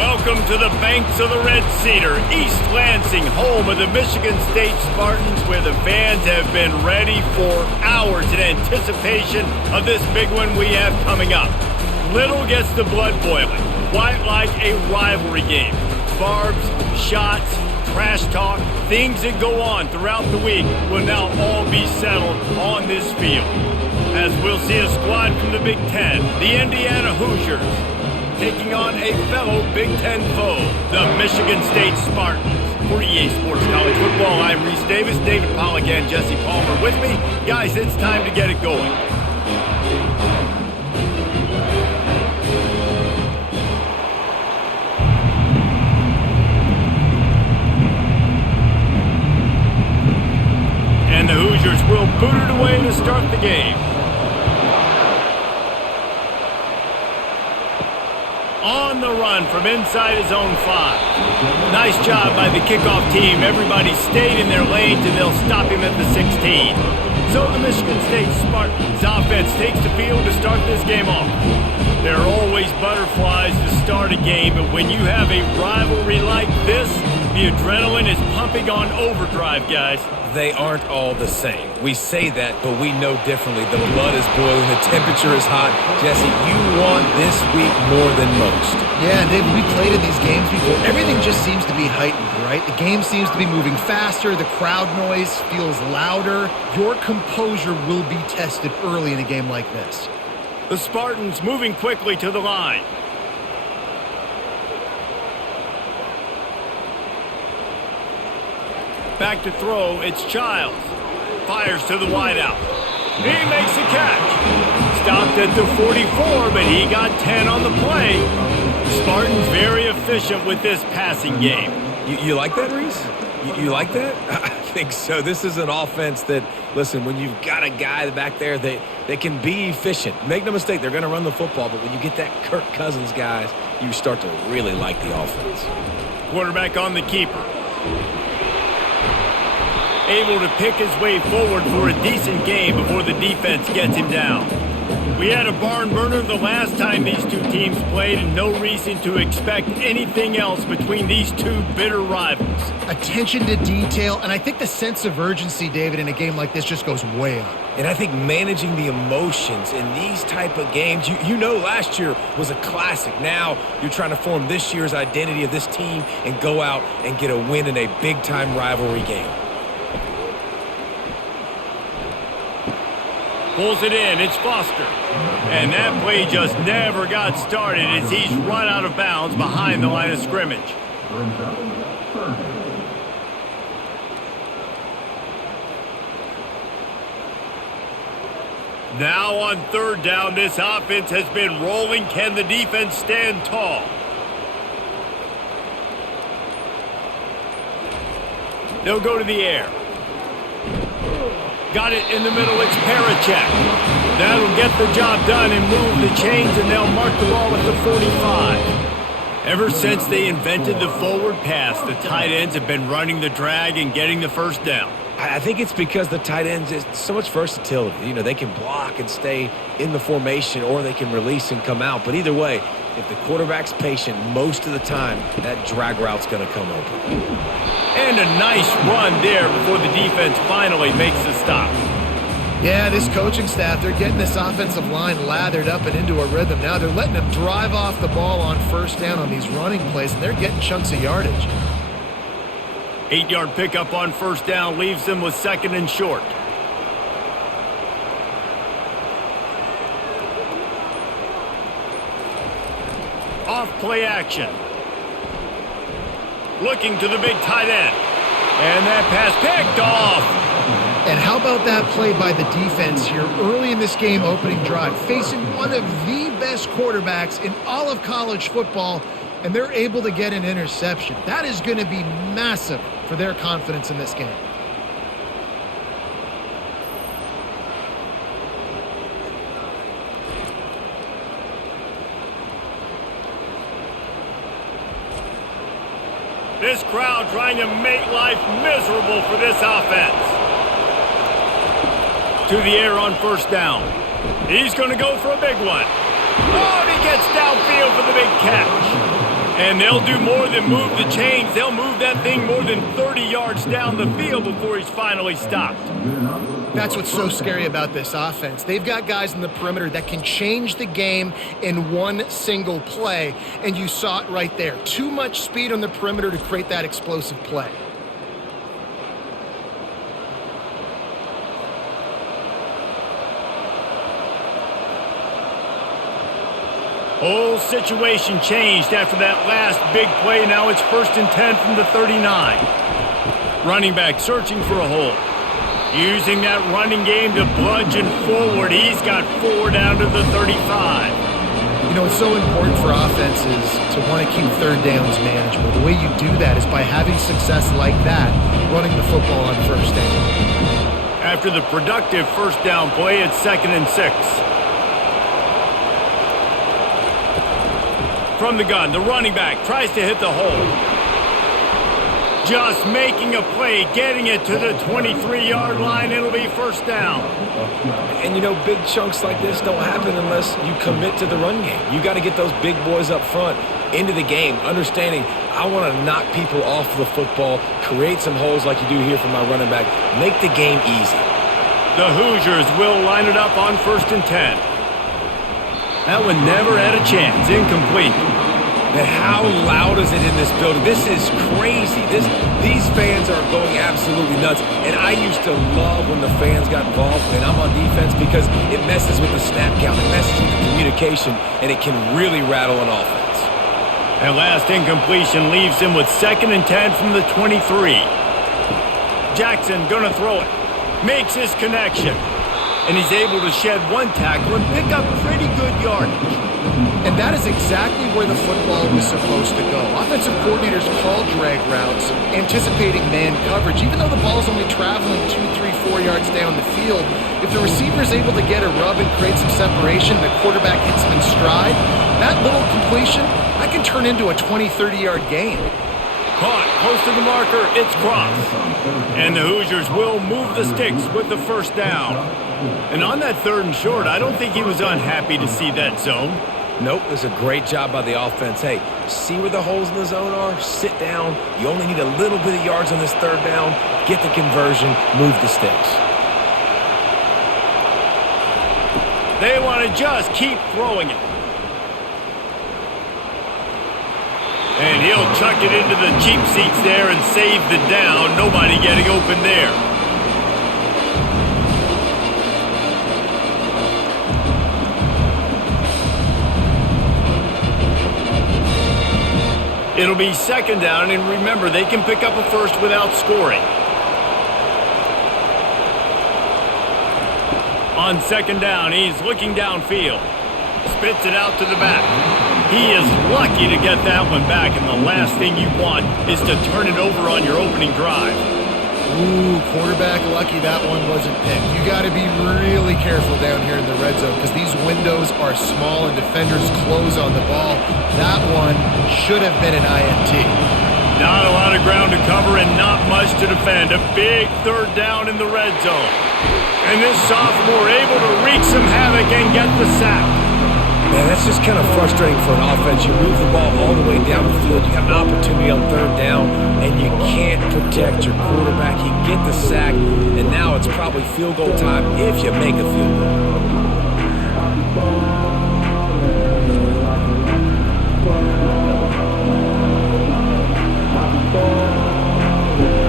Welcome to the banks of the Red Cedar, East Lansing, home of the Michigan State Spartans, where the fans have been ready for hours in anticipation of this big one we have coming up. Little gets the blood boiling, quite like a rivalry game. Barbs, shots, trash talk, things that go on throughout the week will now all be settled on this field. As we'll see a squad from the Big Ten, the Indiana Hoosiers, taking on a fellow Big Ten foe, the Michigan State Spartans. For EA Sports College Football, I'm Reese Davis, David Pollack, and Jesse Palmer with me. Guys, it's time to get it going. And the Hoosiers will boot it away to start the game. On the run from inside his own 5. Nice job by the kickoff team. Everybody stayed in their lanes, and they'll stop him at the 16. So the Michigan State Spartans offense takes the field to start this game off. There are always butterflies to start a game, but when you have a rivalry like this, the adrenaline is pumping on overdrive, guys. They aren't all the same. We say that, but we know differently. The blood is boiling. The temperature is hot. Jesse, you want this week more than most. Yeah, David, we played in these games before. Everything just seems to be heightened, right? The game seems to be moving faster. The crowd noise feels louder. Your composure will be tested early in a game like this. The Spartans moving quickly to the line. Back to throw, it's Childs. Fires to the wideout. He makes a catch. Stopped at the 44, but he got 10 on the play. Spartans very efficient with this passing game. You like that, Reese? You like that? I think so. This is an offense that, listen, when you've got a guy back there, they can be efficient. Make no mistake, they're going to run the football, but when you get that Kirk Cousins guys, you start to really like the offense. Quarterback on the keeper. Able to pick his way forward for a decent game before the defense gets him down. We had a barn burner the last time these two teams played, and no reason to expect anything else between these two bitter rivals. Attention to detail, and I think the sense of urgency, David, in a game like this just goes way up. And I think managing the emotions in these type of games, you know last year was a classic. Now you're trying to form this year's identity of this team and go out and get a win in a big-time rivalry game. Pulls it in, it's Foster. And that play just never got started as he's run out of bounds behind the line of scrimmage. Now on third down, this offense has been rolling. Can the defense stand tall? They'll go to the air. Got it in the middle, it's Parachek. That'll get the job done and move the chains, and they'll mark the ball at the 45. Ever since they invented the forward pass, the tight ends have been running the drag and getting the first down. I think it's because the tight ends is so much versatility. You know, they can block and stay in the formation, or they can release and come out. But either way, if the quarterback's patient most of the time, that drag route's going to come open. And a nice run there before the defense finally makes the stop. Yeah, this coaching staff, they're getting this offensive line lathered up and into a rhythm. Now they're letting them drive off the ball on first down on these running plays, and they're getting chunks of yardage. 8-yard pickup on first down leaves them with second and short. Off play action. Looking to the big tight end. And that pass picked off. And how about that play by the defense here early in this game opening drive, facing one of the best quarterbacks in all of college football, and they're able to get an interception. That is going to be massive for their confidence in this game. This crowd trying to make life miserable for this offense. To the air on first down. He's going to go for a big one. Oh, and he gets downfield for the big catch. And they'll do more than move the chains. They'll move that thing more than 30 yards down the field before he's finally stopped. That's what's so scary about this offense. They've got guys in the perimeter that can change the game in one single play, and you saw it right there. Too much speed on the perimeter to create that explosive play. Whole situation changed after that last big play. Now it's 1st and 10 from the 39. Running back searching for a hole. Using that running game to bludgeon forward. He's got 4 down to the 35. You know, it's so important for offenses to want to keep third downs manageable. The way you do that is by having success like that, running the football on first down. After the productive first down play, it's 2nd and 6. From the gun, the running back tries to hit the hole. Just making a play, getting it to the 23-yard line. It'll be 1st down. And, you know, big chunks like this don't happen unless you commit to the run game. You got to get those big boys up front into the game, understanding I want to knock people off the football, create some holes like you do here for my running back, make the game easy. The Hoosiers will line it up on 1st and 10. That one never had a chance. Incomplete. Man, how loud is it in this building? This is crazy. These fans are going absolutely nuts. And I used to love when the fans got involved when I'm on defense because it messes with the snap count, it messes with the communication, and it can really rattle an offense. That last incompletion leaves him with 2nd and 10 from the 23. Jackson gonna throw it. Makes his connection. And he's able to shed one tackle and pick up pretty good yardage. And that is exactly where the football was supposed to go. Offensive coordinators call drag routes, anticipating man coverage. Even though the ball's only traveling 2, 3, 4 yards down the field, if the receiver is able to get a rub and create some separation, the quarterback hits him in stride, that little completion, that can turn into a 20, 30-yard gain. Caught close to the marker, it's crossed. And the Hoosiers will move the sticks with the 1st down. And on that 3rd and short, I don't think he was unhappy to see that zone. Nope, it was a great job by the offense. Hey, see where the holes in the zone are? Sit down. You only need a little bit of yards on this 3rd down. Get the conversion, move the sticks. They want to just keep throwing it. And he'll chuck it into the cheap seats there and save the down. Nobody getting open there. It'll be 2nd down, and remember, they can pick up a first without scoring. On 2nd down, he's looking downfield. Spits it out to the back. He is lucky to get that one back, and the last thing you want is to turn it over on your opening drive. Ooh, quarterback lucky that one wasn't picked. You got to be really careful down here in the red zone because these windows are small and defenders close on the ball. That one should have been an INT. Not a lot of ground to cover and not much to defend. A big 3rd down in the red zone. And this sophomore able to wreak some havoc and get the sack. Man, that's just kind of frustrating for an offense. You move the ball all the way down the field. You have an opportunity on 3rd down, and you can't protect your quarterback. You get the sack, and now it's probably field goal time if you make a field goal.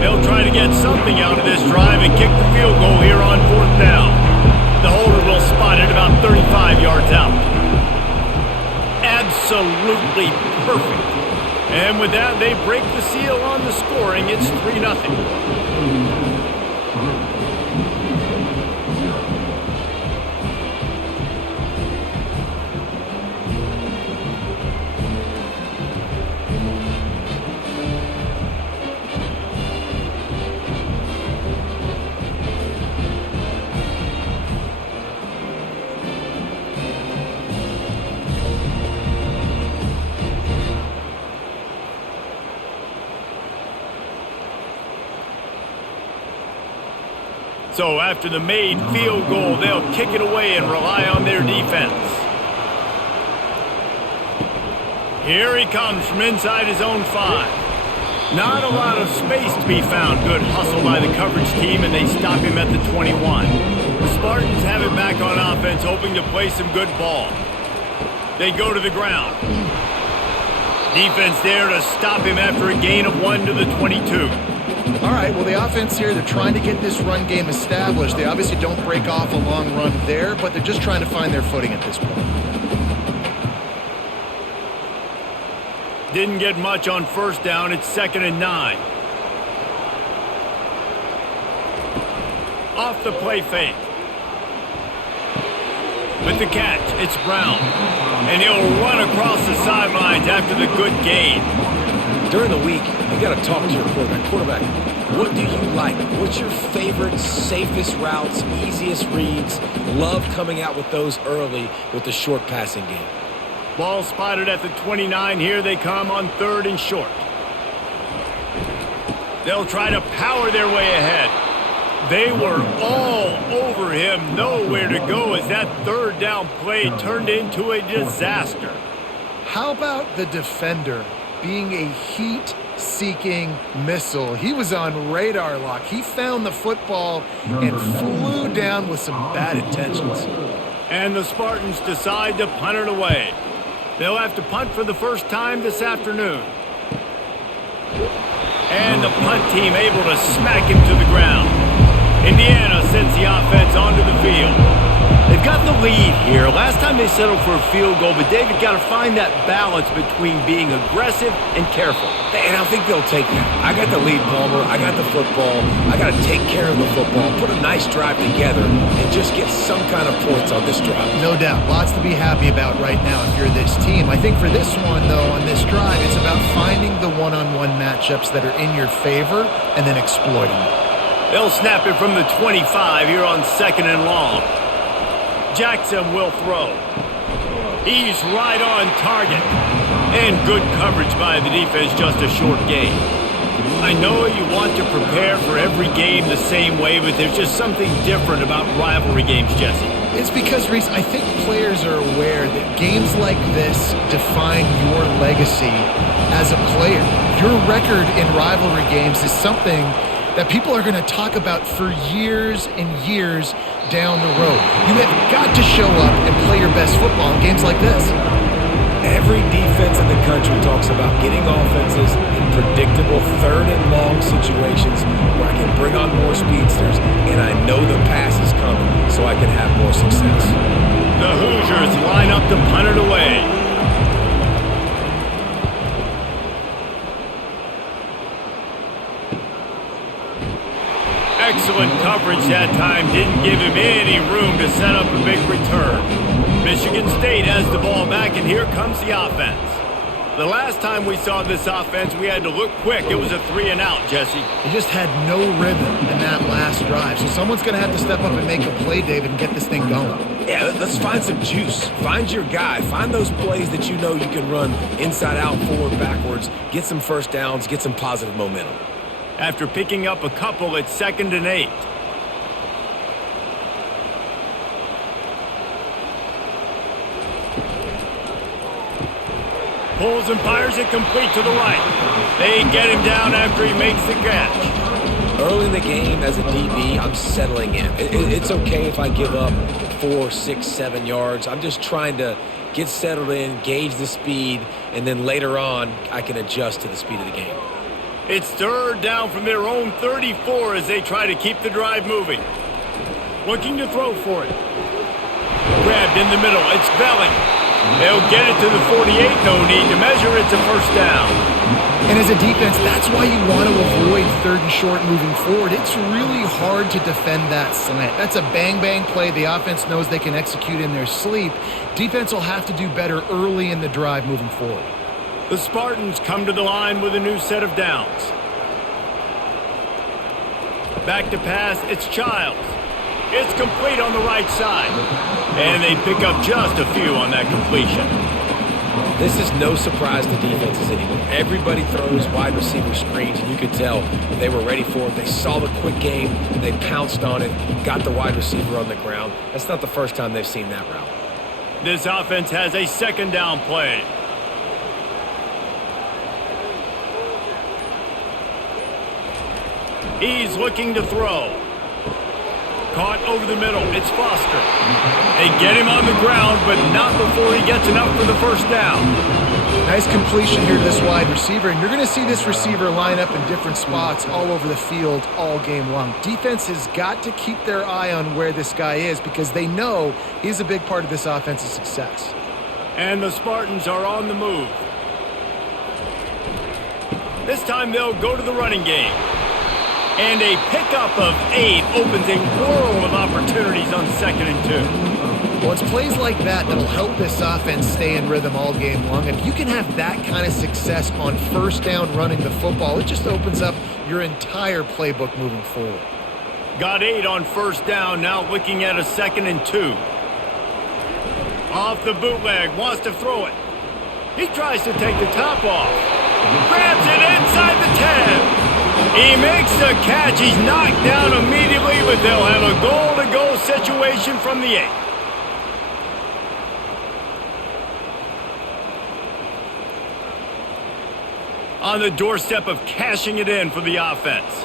They'll try to get something out of this drive and kick the field goal here on 4th down. The holder will spot it about 35 yards out. Absolutely perfect. And with that, they break the seal on the scoring. It's 3-0. So after the made field goal, they'll kick it away and rely on their defense. Here he comes from inside his own 5. Not a lot of space to be found. Good hustle by the coverage team, and they stop him at the 21. The Spartans have it back on offense, hoping to play some good ball. They go to the ground. Defense there to stop him after a gain of 1 to the 22. All right, well, the offense here, they're trying to get this run game established. They obviously don't break off a long run there, but they're just trying to find their footing at this point. Didn't get much on first down. It's 2nd and 9. Off the play fake. With the catch, it's Brown. And he'll run across the sidelines after the good gain. During the week, you got to talk to your quarterback. Quarterback, what do you like? What's your favorite, safest routes, easiest reads? Love coming out with those early with the short passing game. Ball spotted at the 29. Here they come on 3rd and short. They'll try to power their way ahead. They were all over him. Nowhere to go as that 3rd down play turned into a disaster. How about the defender being a heat-seeking missile? He was on radar lock. He found the football and flew down with some bad intentions. And the Spartans decide to punt it away. They'll have to punt for the first time this afternoon. And the punt team able to smack him to the ground. Indiana sends the offense onto the field. They've got the lead here. Last time they settled for a field goal, but David got to find that balance between being aggressive and careful. And I think they'll take that. I got the lead, Palmer. I got the football. I got to take care of the football, put a nice drive together, and just get some kind of points on this drive. No doubt. Lots to be happy about right now if you're this team. I think for this one, though, on this drive, it's about finding the one-on-one matchups that are in your favor and then exploiting them. They'll snap it from the 25 here on 2nd and long. Jackson will throw. He's right on target. And good coverage by the defense, just a short gain. I know you want to prepare for every game the same way, but there's just something different about rivalry games, Jesse. It's because, Reese, I think players are aware that games like this define your legacy as a player. Your record in rivalry games is something that people are going to talk about for years and years down the road. You have got to show up and play your best football in games like this. Every defense in the country talks about getting offenses in predictable 3rd and long situations where I can bring on more speedsters and I know the pass is coming so I can have more success. The Hoosiers line up to punt it away. Excellent coverage that time. Didn't give him any room to set up a big return. Michigan State has the ball back, and here comes the offense. The last time we saw this offense, we had to look quick. It was a 3-and-out, Jesse. They just had no rhythm in that last drive. So someone's going to have to step up and make a play, David, and get this thing going. Yeah, let's find some juice. Find your guy. Find those plays that you know you can run inside out, forward, backwards. Get some first downs. Get some positive momentum. After picking up a couple, it's 2nd and 8. Pulls and fires it complete to the right. They get him down after he makes the catch. Early in the game, as a DB, I'm settling in. It's okay if I give up 4, 6, 7 yards. I'm just trying to get settled in, gauge the speed, and then later on, I can adjust to the speed of the game. It's 3rd down from their own 34 as they try to keep the drive moving. Looking to throw for it. Grabbed in the middle. It's Belling. They'll get it to the 48. No need to measure. It's a first down. And as a defense, that's why you want to avoid 3rd and short moving forward. It's really hard to defend that slant. That's a bang-bang play the offense knows they can execute in their sleep. Defense will have to do better early in the drive moving forward. The Spartans come to the line with a new set of downs. Back to pass, it's Childs. It's complete on the right side. And they pick up just a few on that completion. This is no surprise to defenses anymore. Everybody throws wide receiver screens, and you could tell they were ready for it. They saw the quick game. They pounced on it, got the wide receiver on the ground. That's not the first time they've seen that route. This offense has a 2nd down play. He's looking to throw. Caught over the middle. It's Foster. They get him on the ground, but not before he gets enough for the first down. Nice completion here to this wide receiver, and you're going to see this receiver line up in different spots all over the field all game long. Defense has got to keep their eye on where this guy is because they know he's a big part of this offensive success. And the Spartans are on the move. This time they'll go to the running game. And a pickup of 8 opens a world of opportunities on 2nd and 2. Well, it's plays like that that'll help this offense stay in rhythm all game long. If you can have that kind of success on first down running the football, it just opens up your entire playbook moving forward. Got 8 on first down, now looking at a 2nd and 2. Off the bootleg, wants to throw it. He tries to take the top off. Grabs it inside the 10. He makes the catch. He's knocked down immediately, but they'll have a goal-to-go situation from the 8. On the doorstep of cashing it in for the offense.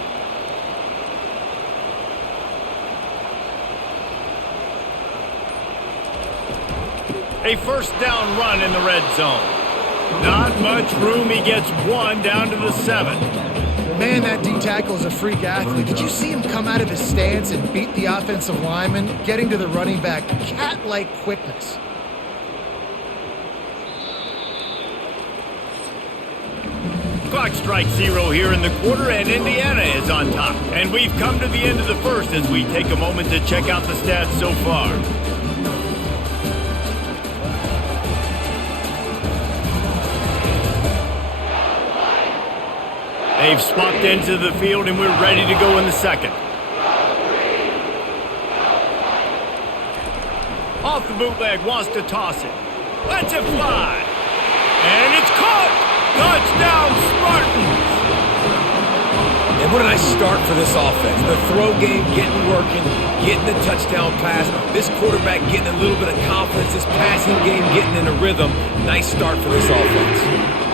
A first down run in the red zone. Not much room. He gets 1 down to the 7. Man, that D-tackle is a freak athlete. Did you see him come out of his stance and beat the offensive lineman, getting to the running back? Cat-like quickness. Clock strikes 0 here in the quarter, and Indiana is on top. And we've come to the end of the first as we take a moment to check out the stats so far. They've swapped into the field, and we're ready to go in the second. Off the bootleg, wants to toss it. Lets it fly. And it's caught. Touchdown, Spartans. And what a nice start for this offense. The throw game getting working, getting the touchdown pass. This quarterback getting a little bit of confidence. This passing game getting in a rhythm. Nice start for this offense.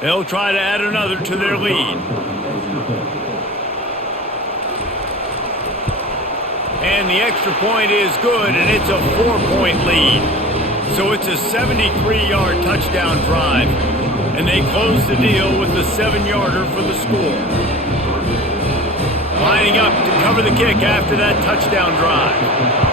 They'll try to add another to their lead. And the extra point is good, and it's a 4-point lead. So it's a 73-yard touchdown drive. And they close the deal with the 7-yarder for the score. Lining up to cover the kick after that touchdown drive.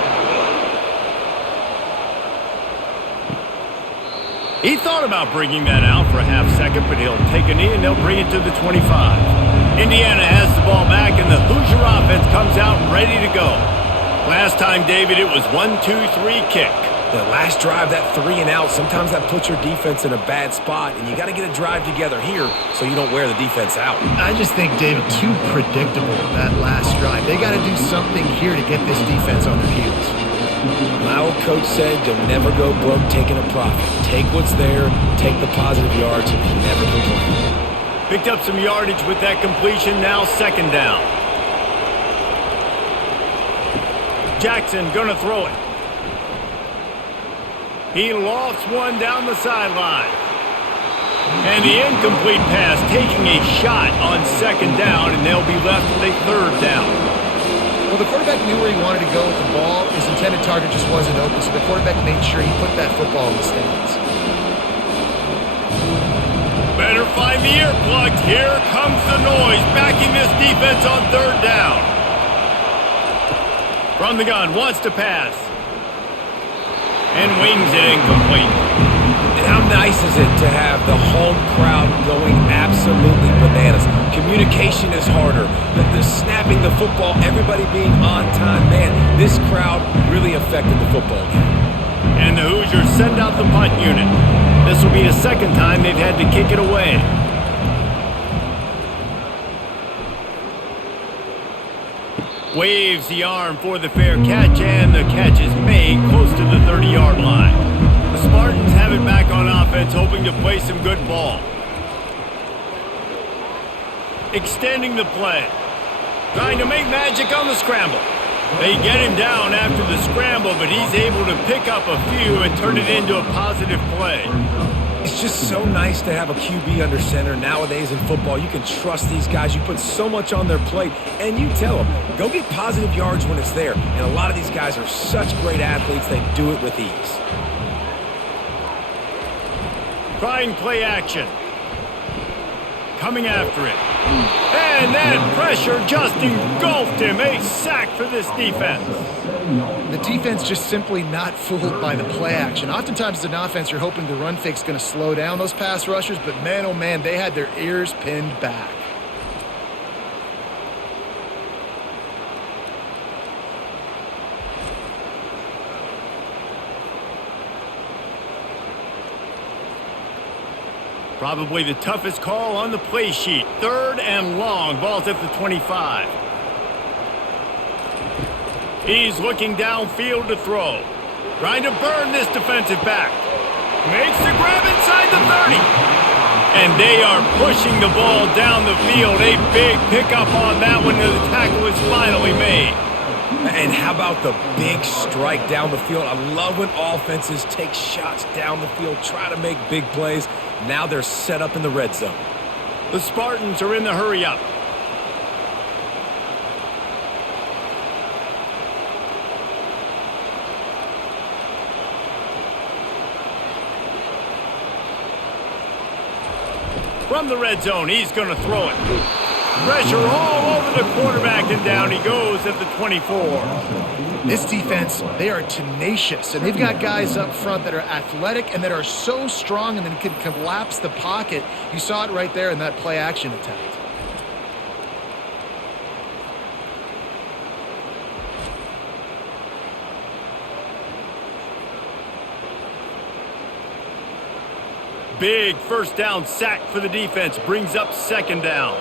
He thought about bringing that out for a half second, but he'll take a knee and they'll bring it to the 25. Indiana has the ball back, and the Hoosier offense comes out ready to go. Last time, David, it was 1-2-3 kick. The last drive, that 3 and out, sometimes that puts your defense in a bad spot, and you got to get a drive together here so you don't wear the defense out. I just think, David, too predictable that last drive. They got to do something here to get this defense on their heels. My old coach said you'll never go broke taking a profit. Take what's there, take the positive yards, and never complain. Picked up some yardage with that completion, now 2nd down. Jackson gonna throw it. He lofts one down the sideline. And the incomplete pass taking a shot on 2nd down, and they'll be left with a 3rd down. Well, the quarterback knew where he wanted to go with the ball. His intended target just wasn't open, so the quarterback made sure he put that football in the stands. Better find the earplugs. Here comes the noise, backing this defense on 3rd down. From the gun, wants to pass. And wings it incomplete. And how nice is it to have the home crowd going absolutely bananas? Communication is harder. The snapping the football, everybody being on time. Man, this crowd really affected the football game. And the Hoosiers send out the punt unit. This will be the 2nd time they've had to kick it away. Waves the arm for the fair catch, and the catch is made close to the 30-yard line. The Spartans have it back on offense, hoping play some good ball. Extending the play. Trying to make magic on the scramble. They get him down after the scramble, but he's able to pick up a few and turn it into a positive play. It's just so nice to have a QB under center nowadays in football. You can trust these guys. You put so much on their plate, and you tell them, go get positive yards when it's there. And a lot of these guys are such great athletes, they do it with ease. Trying play action. Coming after it. And that pressure just engulfed him. A sack for this defense. The defense just simply not fooled by the play action. Oftentimes as an offense, you're hoping the run fake's going to slow down those pass rushers, but man, oh man, they had their ears pinned back. Probably the toughest call on the play sheet. 3rd and long. Ball's at the 25. He's looking downfield to throw. Trying to burn this defensive back. Makes the grab inside the 30. And they are pushing the ball down the field. A big pickup on that one as the tackle is finally made. And how about the big strike down the field? I love when offenses take shots down the field, try to make big plays. Now they're set up in the red zone. The Spartans are in the hurry up. From the red zone, he's going to throw it. Pressure all over the quarterback, and down he goes at the 24. This defense, they are tenacious, and they've got guys up front that are athletic and that are so strong and then can collapse the pocket. You saw it right there in that play action attempt. Big first down sack for the defense. Brings up 2nd down.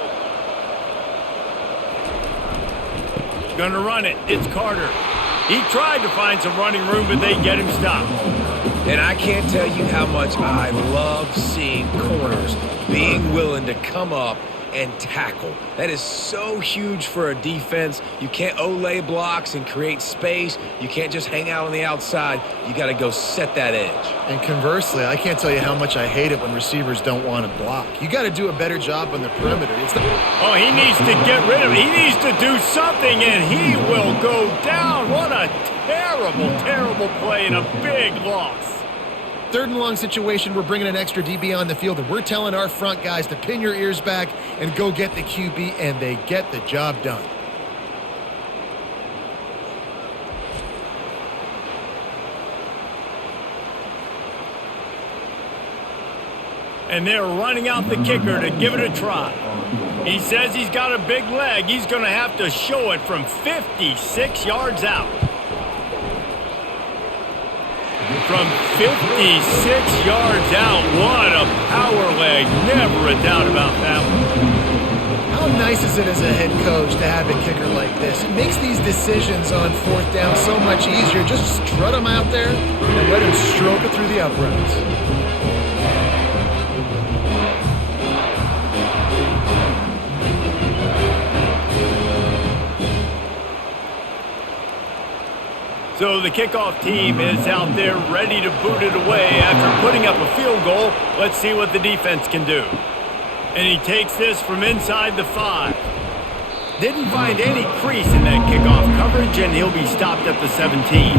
Gonna run it. It's Carter. He tried to find some running room, but they get him stopped. And I can't tell you how much I love seeing corners being willing to come up and tackle. That is so huge for a defense. You can't olay blocks and create space. You can't just hang out on the outside. You got to go set that edge. And conversely, I can't tell you how much I hate it when receivers don't want to block. You got to do a better job on the perimeter. Oh, he needs to get rid of it. He needs to do something, and he will go down. What a terrible, terrible play and a big loss. 3rd and long situation, we're bringing an extra DB on the field, and we're telling our front guys to pin your ears back and go get the QB, and they get the job done. And they're running out the kicker to give it a try. He says he's got a big leg. He's going to have to show it from 56 yards out. From 56 yards out, what a power leg. Never a doubt about that one. How nice is it as a head coach to have a kicker like this? It makes these decisions on 4th down so much easier. Just strut him out there and let him stroke it through the uprights. So the kickoff team is out there ready to boot it away after putting up a field goal. Let's see what the defense can do. And he takes this from inside the 5. Didn't find any crease in that kickoff coverage, and he'll be stopped at the 17.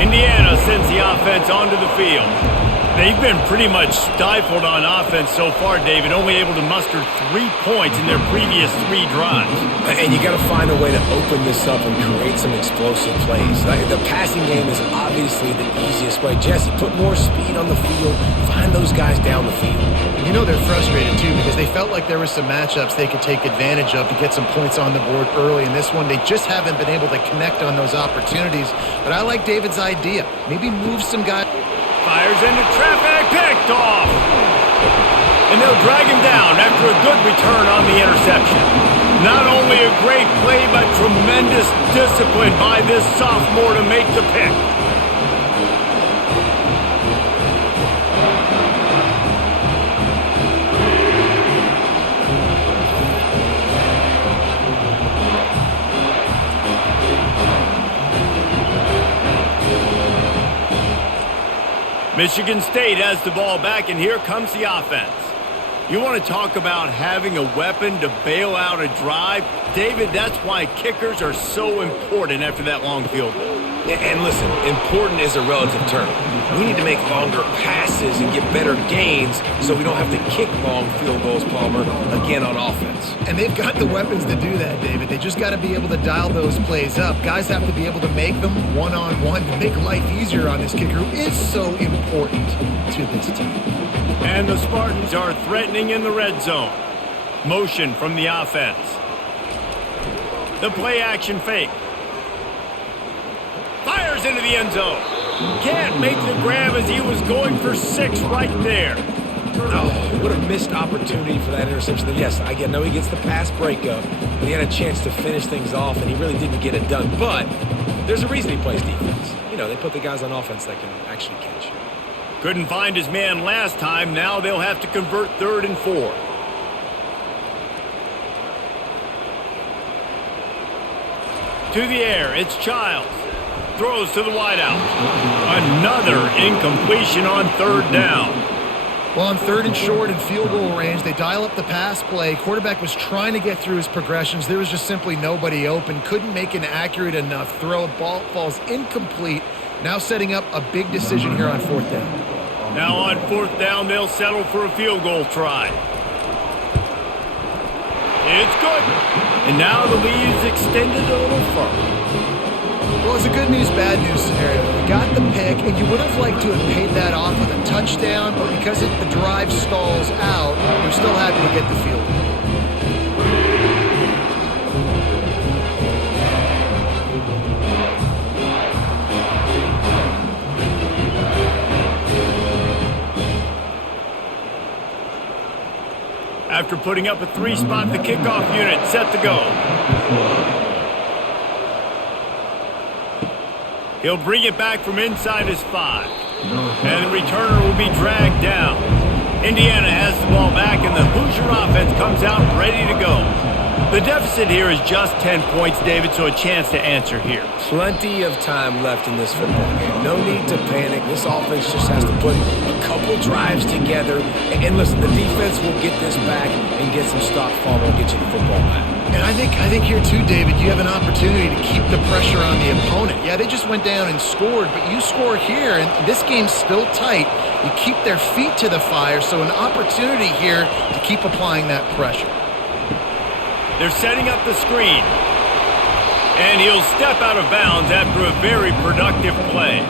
Indiana sends the offense onto the field. They've been pretty much stifled on offense so far, David, only able to muster 3 points in their previous 3 drives. And you got to find a way to open this up and create some explosive plays. Like, the passing game is obviously the easiest way. Jesse, put more speed on the field. Find those guys down the field. You know they're frustrated, too, because they felt like there were some matchups they could take advantage of to get some points on the board early. In this one, they just haven't been able to connect on those opportunities. But I like David's idea. Maybe move some guys. Fires into traffic, picked off. And they'll drag him down after a good return on the interception. Not only a great play, but tremendous discipline by this sophomore to make the pick. Michigan State has the ball back, and here comes the offense. You want to talk about having a weapon to bail out a drive? David, that's why kickers are so important after that long field goal. And listen, important is a relative term. We need to make longer passes and get better gains so we don't have to kick long field goals, Palmer, again on offense. And they've got the weapons to do that, David. They just got to be able to dial those plays up. Guys have to be able to make them one-on-one to make life easier on this kicker who is so important to this team. And the Spartans are threatening in the red zone. Motion from the offense. The play action fake. Fires into the end zone. Can't make the grab as he was going for 6 right there. Oh, what a missed opportunity for that interception. Yes, I know he gets the pass breakup, but he had a chance to finish things off, and he really didn't get it done. But there's a reason he plays defense. You know, they put the guys on offense that can actually catch. Couldn't find his man last time. Now they'll have to convert 3rd and 4. To the air, it's Childs. Throws to the wideout. Another incompletion on 3rd down. Well, on 3rd and short and field goal range, they dial up the pass play. Quarterback was trying to get through his progressions. There was just simply nobody open. Couldn't make an accurate enough throw. Ball falls incomplete. Now setting up a big decision here on 4th down. Now on 4th down, they'll settle for a field goal try. It's good. And now the lead is extended a little further. Well, it's a good news, bad news scenario. You got the pick, and you would have liked to have paid that off with a touchdown, but because the drive stalls out, you're still happy to get the field goal. After putting up a 3-spot, the kickoff unit set to go. He'll bring it back from inside his 5. And the returner will be dragged down. Indiana has the ball back, and the Hoosier offense comes out ready to go. The deficit here is just 10 points, David, so a chance to answer here. Plenty of time left in this football game. No need to panic. This offense just has to put a couple drives together. And listen, the defense will get this back and get some stops, Palmer, and get you the football back. And I think here too, David, you have an opportunity to keep the pressure on the opponent. Yeah, they just went down and scored, but you score here, and this game's still tight. You keep their feet to the fire, so an opportunity here to keep applying that pressure. They're setting up the screen. And he'll step out of bounds after a very productive play.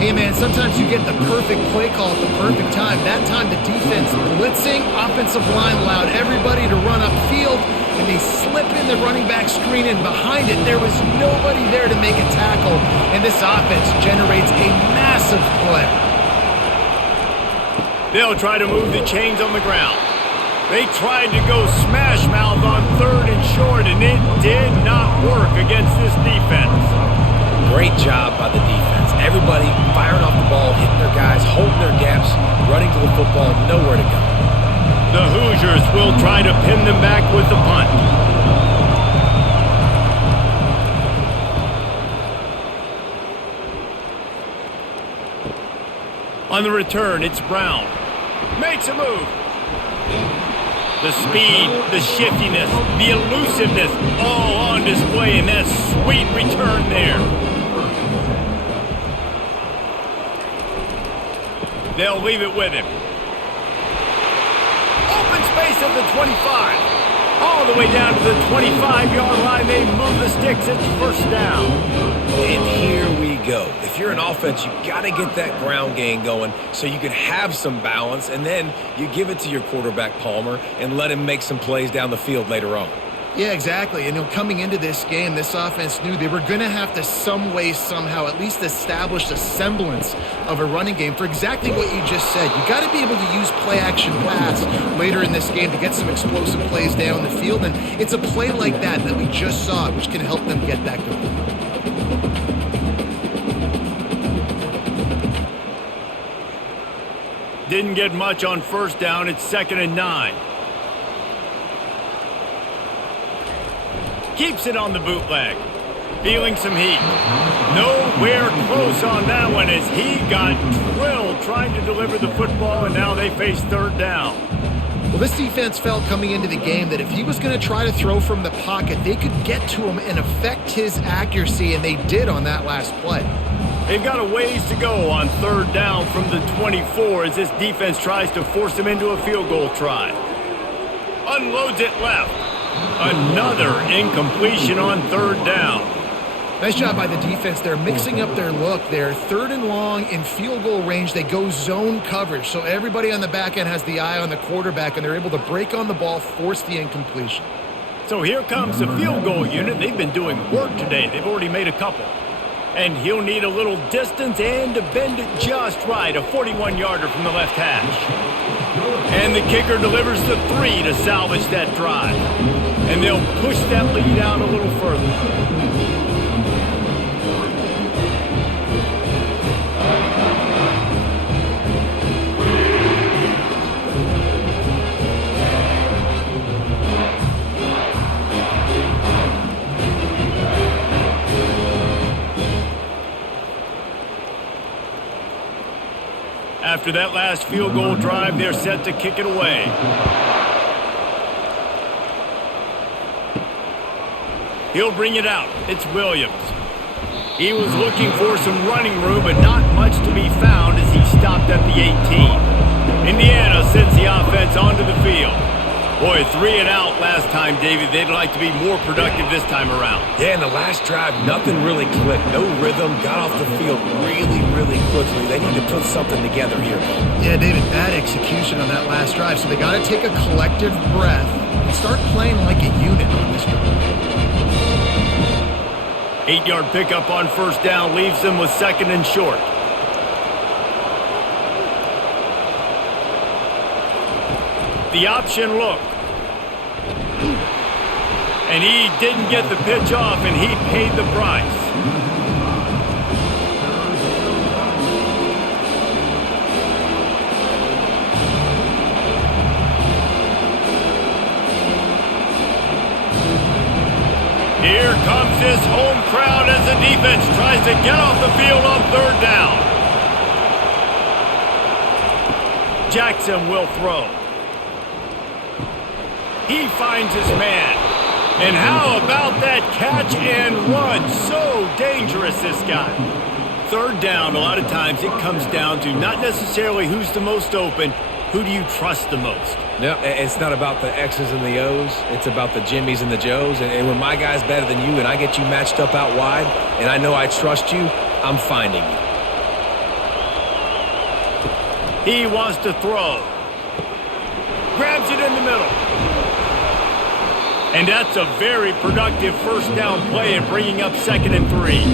Hey, man, sometimes you get the perfect play call at the perfect time. That time the defense blitzing, offensive line allowed everybody to run upfield, and they slip in the running back screen, and behind it there was nobody there to make a tackle, and this offense generates a massive play. They'll try to move the chains on the ground. They tried to go smash mouth on 3rd and short, and it did not work against this defense. Great job by the defense. Everybody firing off the ball, hitting their guys, holding their gaps, running to the football, nowhere to go. The Hoosiers will try to pin them back with the punt. On the return, it's Brown. Makes a move. The speed, the shiftiness, the elusiveness, all on display in that sweet return there. They'll leave it with him. Open space at the 25. All the way down to the 25-yard line. They move the sticks. It's 1st down. And here we go. If you're an offense, you got to get that ground game going so you can have some balance, and then you give it to your quarterback, Palmer, and let him make some plays down the field later on. Yeah, exactly. And coming into this game, this offense knew they were going to have to some way, somehow, at least establish a semblance of a running game for exactly what you just said. You got to be able to use play-action pass later in this game to get some explosive plays down the field. And it's a play like that we just saw, which can help them get that going. Didn't get much on 1st down. It's 2nd and 9. Keeps it on the bootleg. Feeling some heat. Nowhere close on that one as he got drilled trying to deliver the football, and now they face third down. Well, this defense felt coming into the game that if he was going to try to throw from the pocket, they could get to him and affect his accuracy, and they did on that last play. They've got a ways to go on third down from the 24 as this defense tries to force him into a field goal try. Unloads it left. Another incompletion on third down. Nice job by the defense. They're mixing up their look. They're third and long in field goal range. They go zone coverage, so everybody on the back end has the eye on the quarterback, and they're able to break on the ball, force the incompletion. So here comes the field goal unit. They've been doing work today. They've already made a couple. And he'll need a little distance and to bend it just right. A 41-yarder from the left hash. And the kicker delivers the 3 to salvage that drive. And they'll push that lead out a little further. After that last field goal drive, they're set to kick it away. He'll bring it out. It's Williams. He was looking for some running room, but not much to be found as he stopped at the 18. Indiana sends the offense onto the field. Boy, 3 and out last time, David. They'd like to be more productive this time around. Yeah, in the last drive, nothing really clicked. No rhythm, got off the field really, really quickly. They need to put something together here. Yeah, David, bad execution on that last drive, so they got to take a collective breath and start playing like a unit on this drive. 8-yard pickup on first down leaves them with second and short. The option look. And he didn't get the pitch off, and he paid the price. Here comes this home crowd as the defense tries to get off the field on third down. Jackson will throw. He finds his man. And how about that catch and run? So dangerous, this guy. Third down, a lot of times it comes down to not necessarily who's the most open, who do you trust the most? Yeah, it's not about the X's and the O's. It's about the Jimmies and the Joes. And when my guy's better than you and I get you matched up out wide and I know I trust you, I'm finding you. He wants to throw. Grabs it in the middle. And that's a very productive first down play and bringing up second and 3.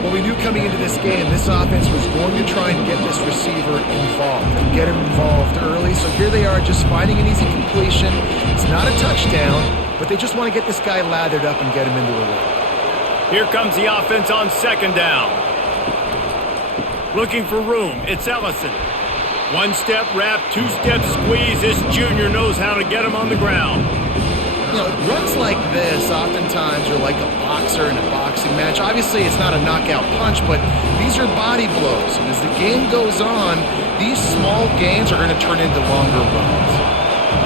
Well, we knew coming into this game, this offense was going to try and get this receiver involved and get him involved early. So here they are just finding an easy completion. It's not a touchdown, but they just want to get this guy lathered up and get him into a rhythm. Here comes the offense on second down. Looking for room. It's Ellison. One-step wrap, two-step squeeze. This junior knows how to get him on the ground. You know, runs like this oftentimes are like a boxer in a boxing match. Obviously, it's not a knockout punch, but these are body blows. And as the game goes on, these small gains are going to turn into longer runs.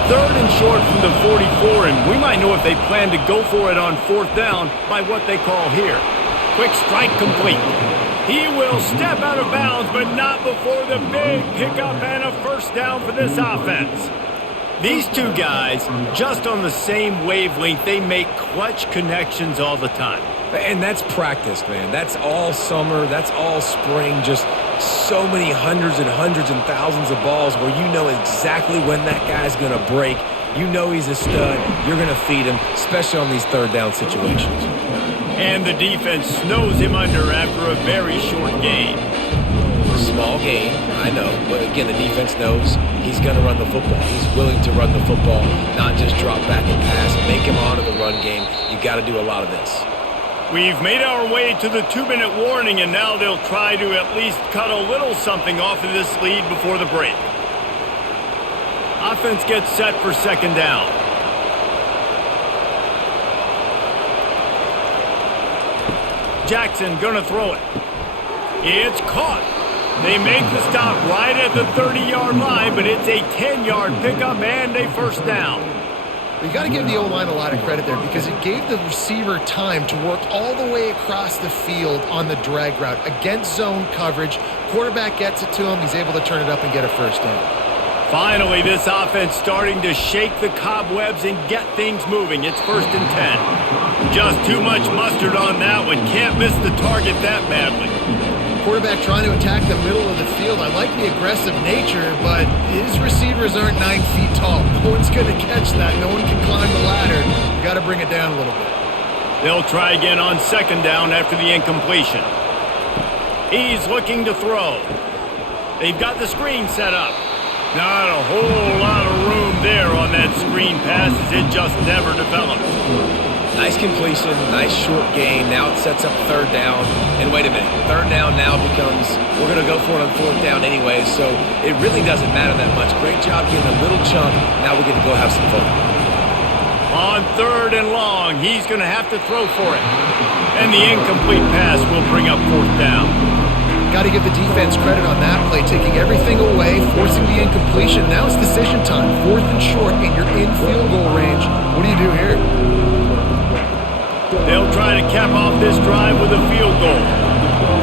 Third and short from the 44, and we might know if they plan to go for it on fourth down by what they call here. Quick strike complete. He will step out of bounds, but not before the big pickup and a first down for this offense. These two guys, just on the same wavelength, they make clutch connections all the time. And that's practice, man. That's all summer. That's all spring. Just so many hundreds and thousands of balls where you know exactly when that guy's going to break. You know he's a stud. You're going to feed him, especially on these third down situations. And the defense snows him under after a very short gain. Small gain, I know. But again, the defense knows he's going to run the football. He's willing to run the football, not just drop back and pass. Make him honor the run game. You got to do a lot of this. We've made our way to the 2-minute warning, and now they'll try to at least cut a little something off of this lead before the break. Offense gets set for second down. Jackson gonna throw it. It's caught. They make the stop right at the 30-yard line, but it's a 10-yard pickup and a first down. You got to give the O-line a lot of credit there because it gave the receiver time to work all the way across the field on the drag route against zone coverage. Quarterback gets it to him. He's able to turn it up and get a first down. Finally, this offense starting to shake the cobwebs and get things moving. It's 1st and 10. Just too much mustard on that one. Can't miss the target that badly. Quarterback trying to attack the middle of the field. I like the aggressive nature, but his receivers aren't 9 feet tall. No one's going to catch that. No one can climb the ladder. You got to bring it down a little bit. They'll try again on 2nd down after the incompletion. He's looking to throw. They've got the screen set up. Not a whole lot of room there on that screen pass as it just never developed. Nice completion, nice short gain. Now it sets up 3rd down. And wait a minute, 3rd down now becomes, we're going to go for it on 4th down anyway, so it really doesn't matter that much. Great job getting a little chunk. Now we get to go have some fun. On 3rd and long, he's going to have to throw for it. And the incomplete pass will bring up 4th down. Got to give the defense credit on that play, taking everything away, forcing the incompletion. Now it's decision time. 4th and short, and you're in field goal range. What do you do here? They'll try to cap off this drive with a field goal.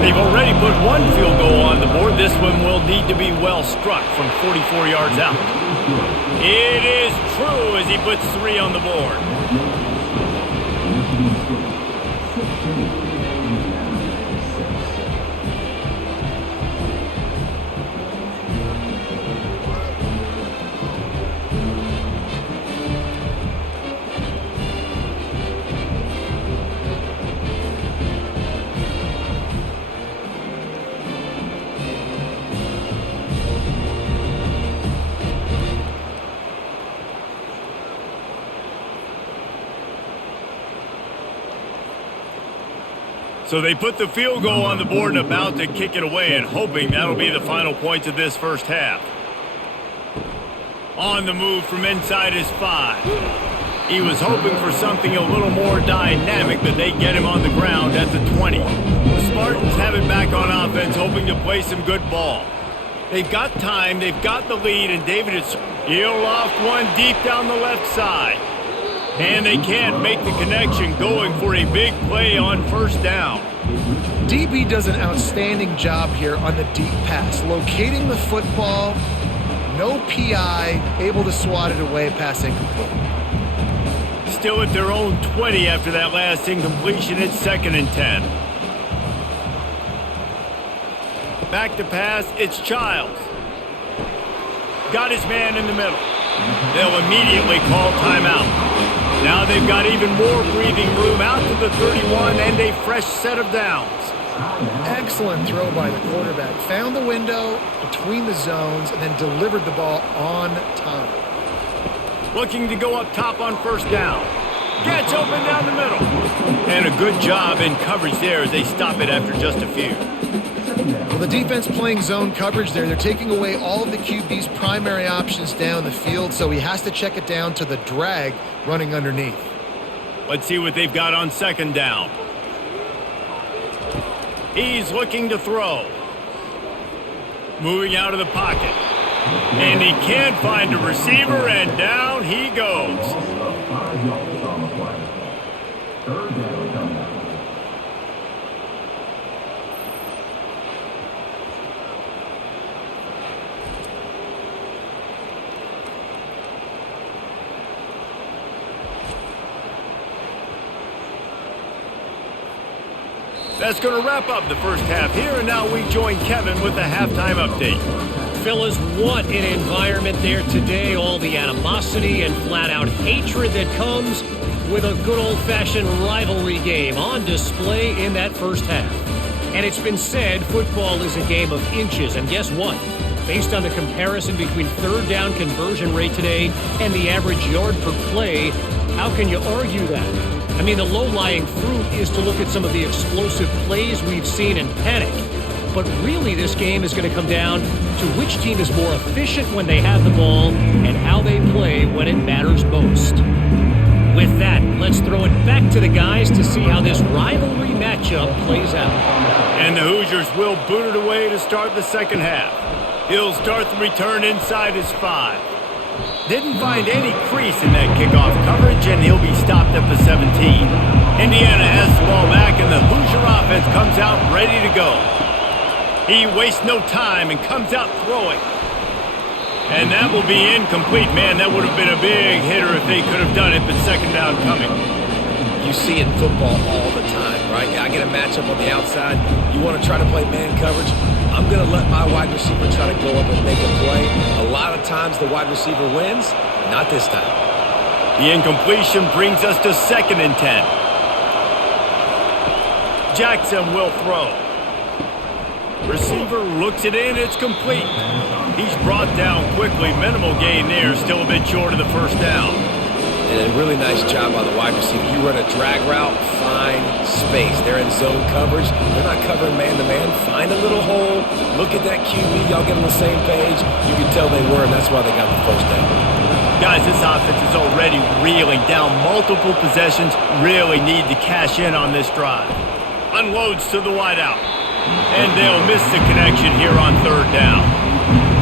They've already put 1 field goal on the board. This one will need to be well struck from 44 yards out. It is true as he puts 3 on the board. So they put the field goal on the board and about to kick it away and hoping that'll be the final points of this first half. On the move from inside his 5. He was hoping for something a little more dynamic, but they get him on the ground at the 20. The Spartans have it back on offense, hoping to play some good ball. They've got time, they've got the lead, and David is he'll off one deep down the left side. And they can't make the connection, going for a big play on 1st down. DB does an outstanding job here on the deep pass, locating the football, no PI, able to swat it away, pass incomplete. Still at their own 20 after that last incompletion. It's 2nd and 10. Back to pass, it's Childs. Got his man in the middle. They'll immediately call timeout. Now they've got even more breathing room out to the 31 and a fresh set of downs. Excellent throw by the quarterback. Found the window between the zones and then delivered the ball on time. Looking to go up top on 1st down. Gets open down the middle. And a good job in coverage there as they stop it after just a few. Well, the defense playing zone coverage there. They're taking away all of the QB's primary options down the field, so he has to check it down to the drag running underneath. Let's see what they've got on 2nd down. He's looking to throw. Moving out of the pocket. And he can't find a receiver, and down he goes. That's going to wrap up the first half here, and now we join Kevin with the halftime update. Fellas, what an environment there today. All the animosity and flat-out hatred that comes with a good old-fashioned rivalry game on display in that first half. And it's been said football is a game of inches, and guess what? Based on the comparison between 3rd down conversion rate today and the average yard per play, how can you argue that? I mean, the low-lying fruit is to look at some of the explosive plays we've seen and panic. But really, this game is going to come down to which team is more efficient when they have the ball and how they play when it matters most. With that, let's throw it back to the guys to see how this rivalry matchup plays out. And the Hoosiers will boot it away to start the second half. He'll start the return inside his 5. Didn't find any crease in that kickoff coverage, and he'll be stopped at the 17. Indiana has the ball back, and the Hoosier offense comes out ready to go. He wastes no time and comes out throwing. And that will be incomplete. Man, that would have been a big hitter if they could have done it, but second down coming. You see it in football all the time, right? I get a matchup on the outside. You want to try to play man coverage? I'm going to let my wide receiver try to go up and make a play. A lot of times the wide receiver wins. Not this time. The incompletion brings us to 2nd and 10. Jackson will throw. Receiver looks it in. It's complete. He's brought down quickly. Minimal gain there. Still a bit short of the first down. And a really nice job by the wide receiver. You run a drag route, find space. They're in zone coverage. They're not covering man-to-man. Find a little hole. Look at that QB. Y'all get on the same page. You can tell they were, and that's why they got the first down. Guys, this offense is already reeling down multiple possessions. Really need to cash in on this drive. Unloads to the wideout. And they'll miss the connection here on 3rd down.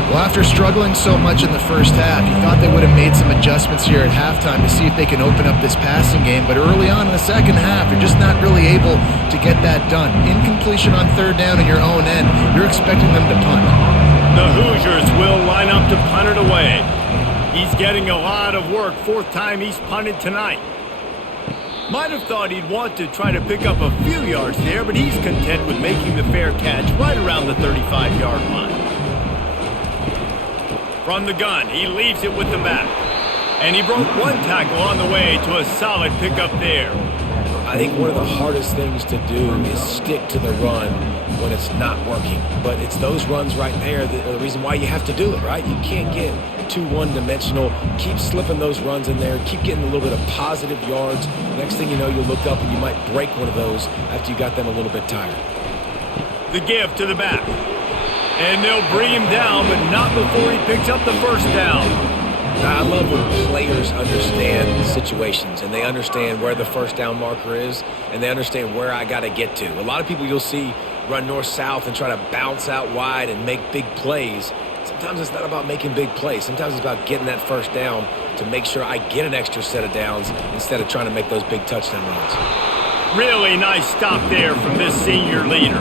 Well, after struggling so much in the first half, you thought they would have made some adjustments here at halftime to see if they can open up this passing game. But early on in the second half, they're just not really able to get that done. Incompletion on 3rd down in your own end, you're expecting them to punt. The Hoosiers will line up to punt it away. He's getting a lot of work. 4th time he's punted tonight. Might have thought he'd want to try to pick up a few yards there, but he's content with making the fair catch right around the 35-yard line. From the gun, he leaves it with the back. And he broke one tackle on the way to a solid pickup there. I think one of the hardest things to do is stick to the run when it's not working. But it's those runs right there that are the reason why you have to do it, right? You can't get too one-dimensional. Keep slipping those runs in there. Keep getting a little bit of positive yards. Next thing you know, you'll look up and you might break one of those after you got them a little bit tired. The give to the back. And they'll bring him down, but not before he picks up the first down. I love when players understand situations and they understand where the first down marker is and they understand where I got to get to. A lot of people you'll see run north-south and try to bounce out wide and make big plays. Sometimes it's not about making big plays. Sometimes it's about getting that first down to make sure I get an extra set of downs instead of trying to make those big touchdown runs. Really nice stop there from this senior leader.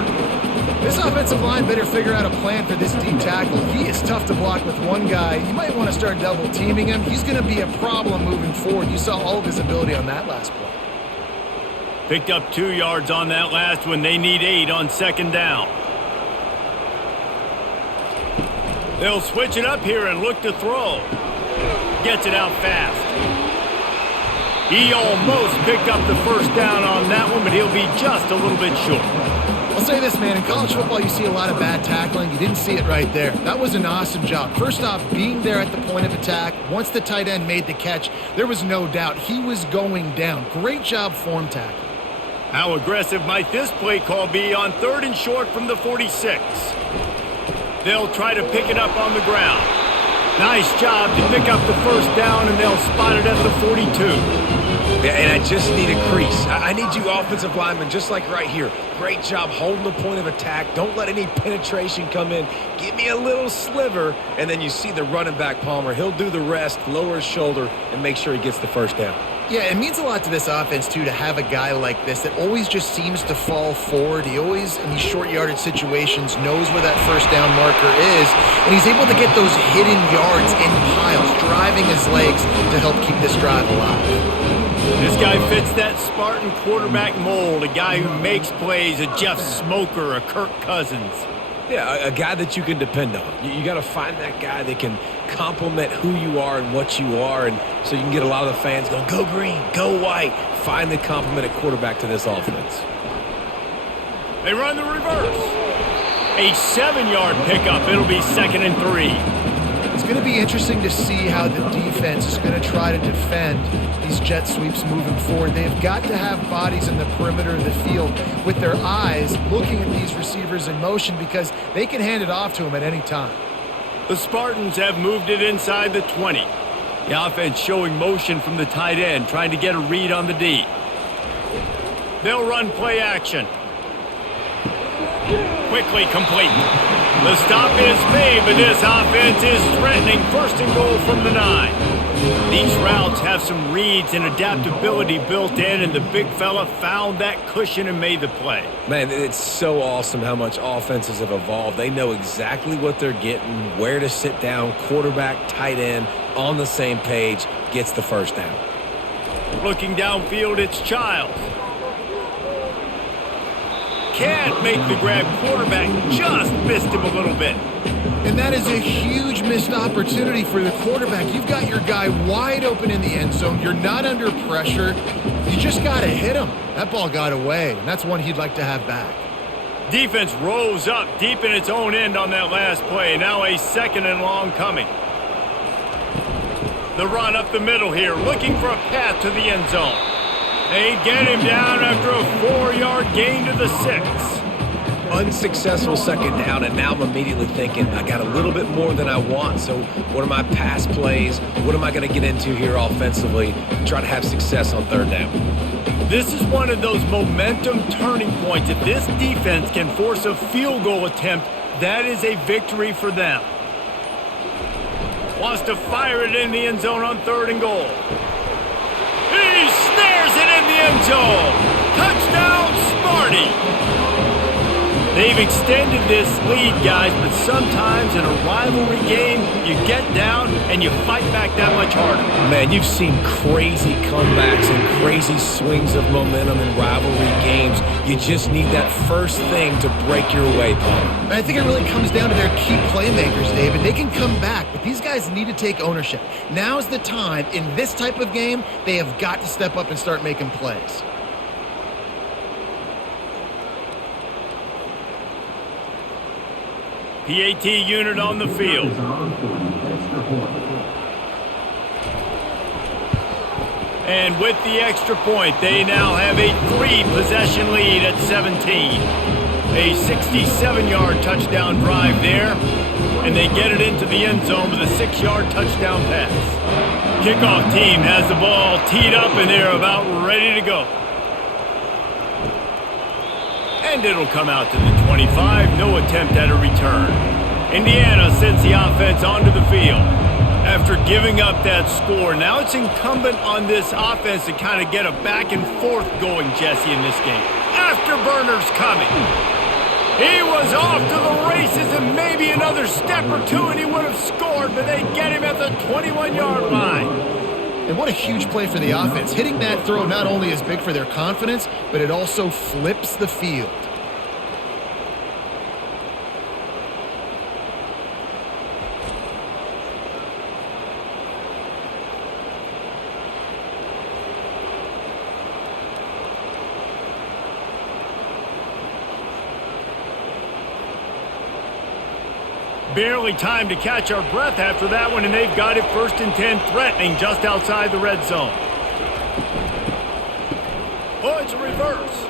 This offensive line better figure out a plan for this deep tackle. He is tough to block with one guy. You might want to start double teaming him. He's going to be a problem moving forward. You saw all of his ability on that last play. Picked up 2 yards on that last one. They need 8 on 2nd down. They'll switch it up here and look to throw. Gets it out fast. He almost picked up the first down on that one, but he'll be just a little bit short. I'll say this, man. In college football, you see a lot of bad tackling. You didn't see it right there. That was an awesome job. First off, being there at the point of attack. Once the tight end made the catch, there was no doubt he was going down. Great job form tackling. How aggressive might this play call be on 3rd and short from the 46? They'll try to pick it up on the ground. Nice job to pick up the first down, and they'll spot it at the 42. Yeah, and I just need a crease. I need you offensive linemen, just like right here. Great job holding the point of attack. Don't let any penetration come in. Give me a little sliver, and then you see the running back, Palmer. He'll do the rest, lower his shoulder, and make sure he gets the first down. Yeah, it means a lot to this offense, too, to have a guy like this that always just seems to fall forward. He always, in these short yardage situations, knows where that first down marker is, and he's able to get those hidden yards in piles, driving his legs to help keep this drive alive. This guy fits that Spartan quarterback mold, a guy who makes plays, a Jeff Smoker, a Kirk Cousins. Yeah, a guy that you can depend on. You got to find that guy that can complement who you are and what you are, and so you can get a lot of the fans going, go green, go white. Find the complement at quarterback to this offense. They run the reverse. A 7-yard pickup. It'll be 2nd and 3. It's going to be interesting to see how the defense is going to try to defend these jet sweeps moving forward. They've got to have bodies in the perimeter of the field with their eyes looking at these receivers in motion because they can hand it off to them at any time. The Spartans have moved it inside the 20. The offense showing motion from the tight end, trying to get a read on the D. They'll run play action. Quickly complete. The stop is made, but this offense is threatening. First and goal from the 9. These routes have some reads and adaptability built in, and the big fella found that cushion and made the play. Man, it's so awesome how much offenses have evolved. They know exactly what they're getting, where to sit down, quarterback, tight end, on the same page, gets the first down. Looking downfield, it's Childs. Can't make the grab. Quarterback just missed him a little bit. And that is a huge missed opportunity for the quarterback. You've got your guy wide open in the end zone. You're not under pressure. You just got to hit him. That ball got away, and that's one he'd like to have back. Defense rose up deep in its own end on that last play. Now a 2nd and long coming. The run up the middle here, looking for a path to the end zone. They get him down after a 4-yard gain to the 6. Unsuccessful 2nd down, and now I'm immediately thinking, I got a little bit more than I want, so what are my pass plays? What am I going to get into here offensively to try to have success on 3rd down? This is one of those momentum turning points. If this defense can force a field goal attempt, that is a victory for them. Wants to fire it in the end zone on 3rd and goal. He snares it in the end zone. Touchdown, Sparty. They've extended this lead, guys, but sometimes in a rivalry game, you get down and you fight back that much harder. Man, you've seen crazy comebacks and crazy swings of momentum in rivalry games. You just need that first thing to break your way, Paul. I think it really comes down to their key playmakers, David. They can come back, but these guys need to take ownership. Now's the time. In this type of game, they have got to step up and start making plays. PAT unit on the field. And with the extra point, they now have a 3-possession lead at 17. A 67-yard touchdown drive there, and they get it into the end zone with a 6-yard touchdown pass. Kickoff team has the ball teed up, and they're about ready to go. And it'll come out to the 25. No attempt at a return. Indiana sends the offense onto the field. After giving up that score, now it's incumbent on this offense to kind of get a back and forth going, Jesse, in this game. Afterburners coming. He was off to the races, and maybe another step or two and he would have scored, but they get him at the 21-yard line. And what a huge play for the offense. Hitting that throw not only is big for their confidence, but it also flips the field. Barely time to catch our breath after that one, and they've got it 1st and 10, threatening just outside the red zone. Oh, it's a reverse.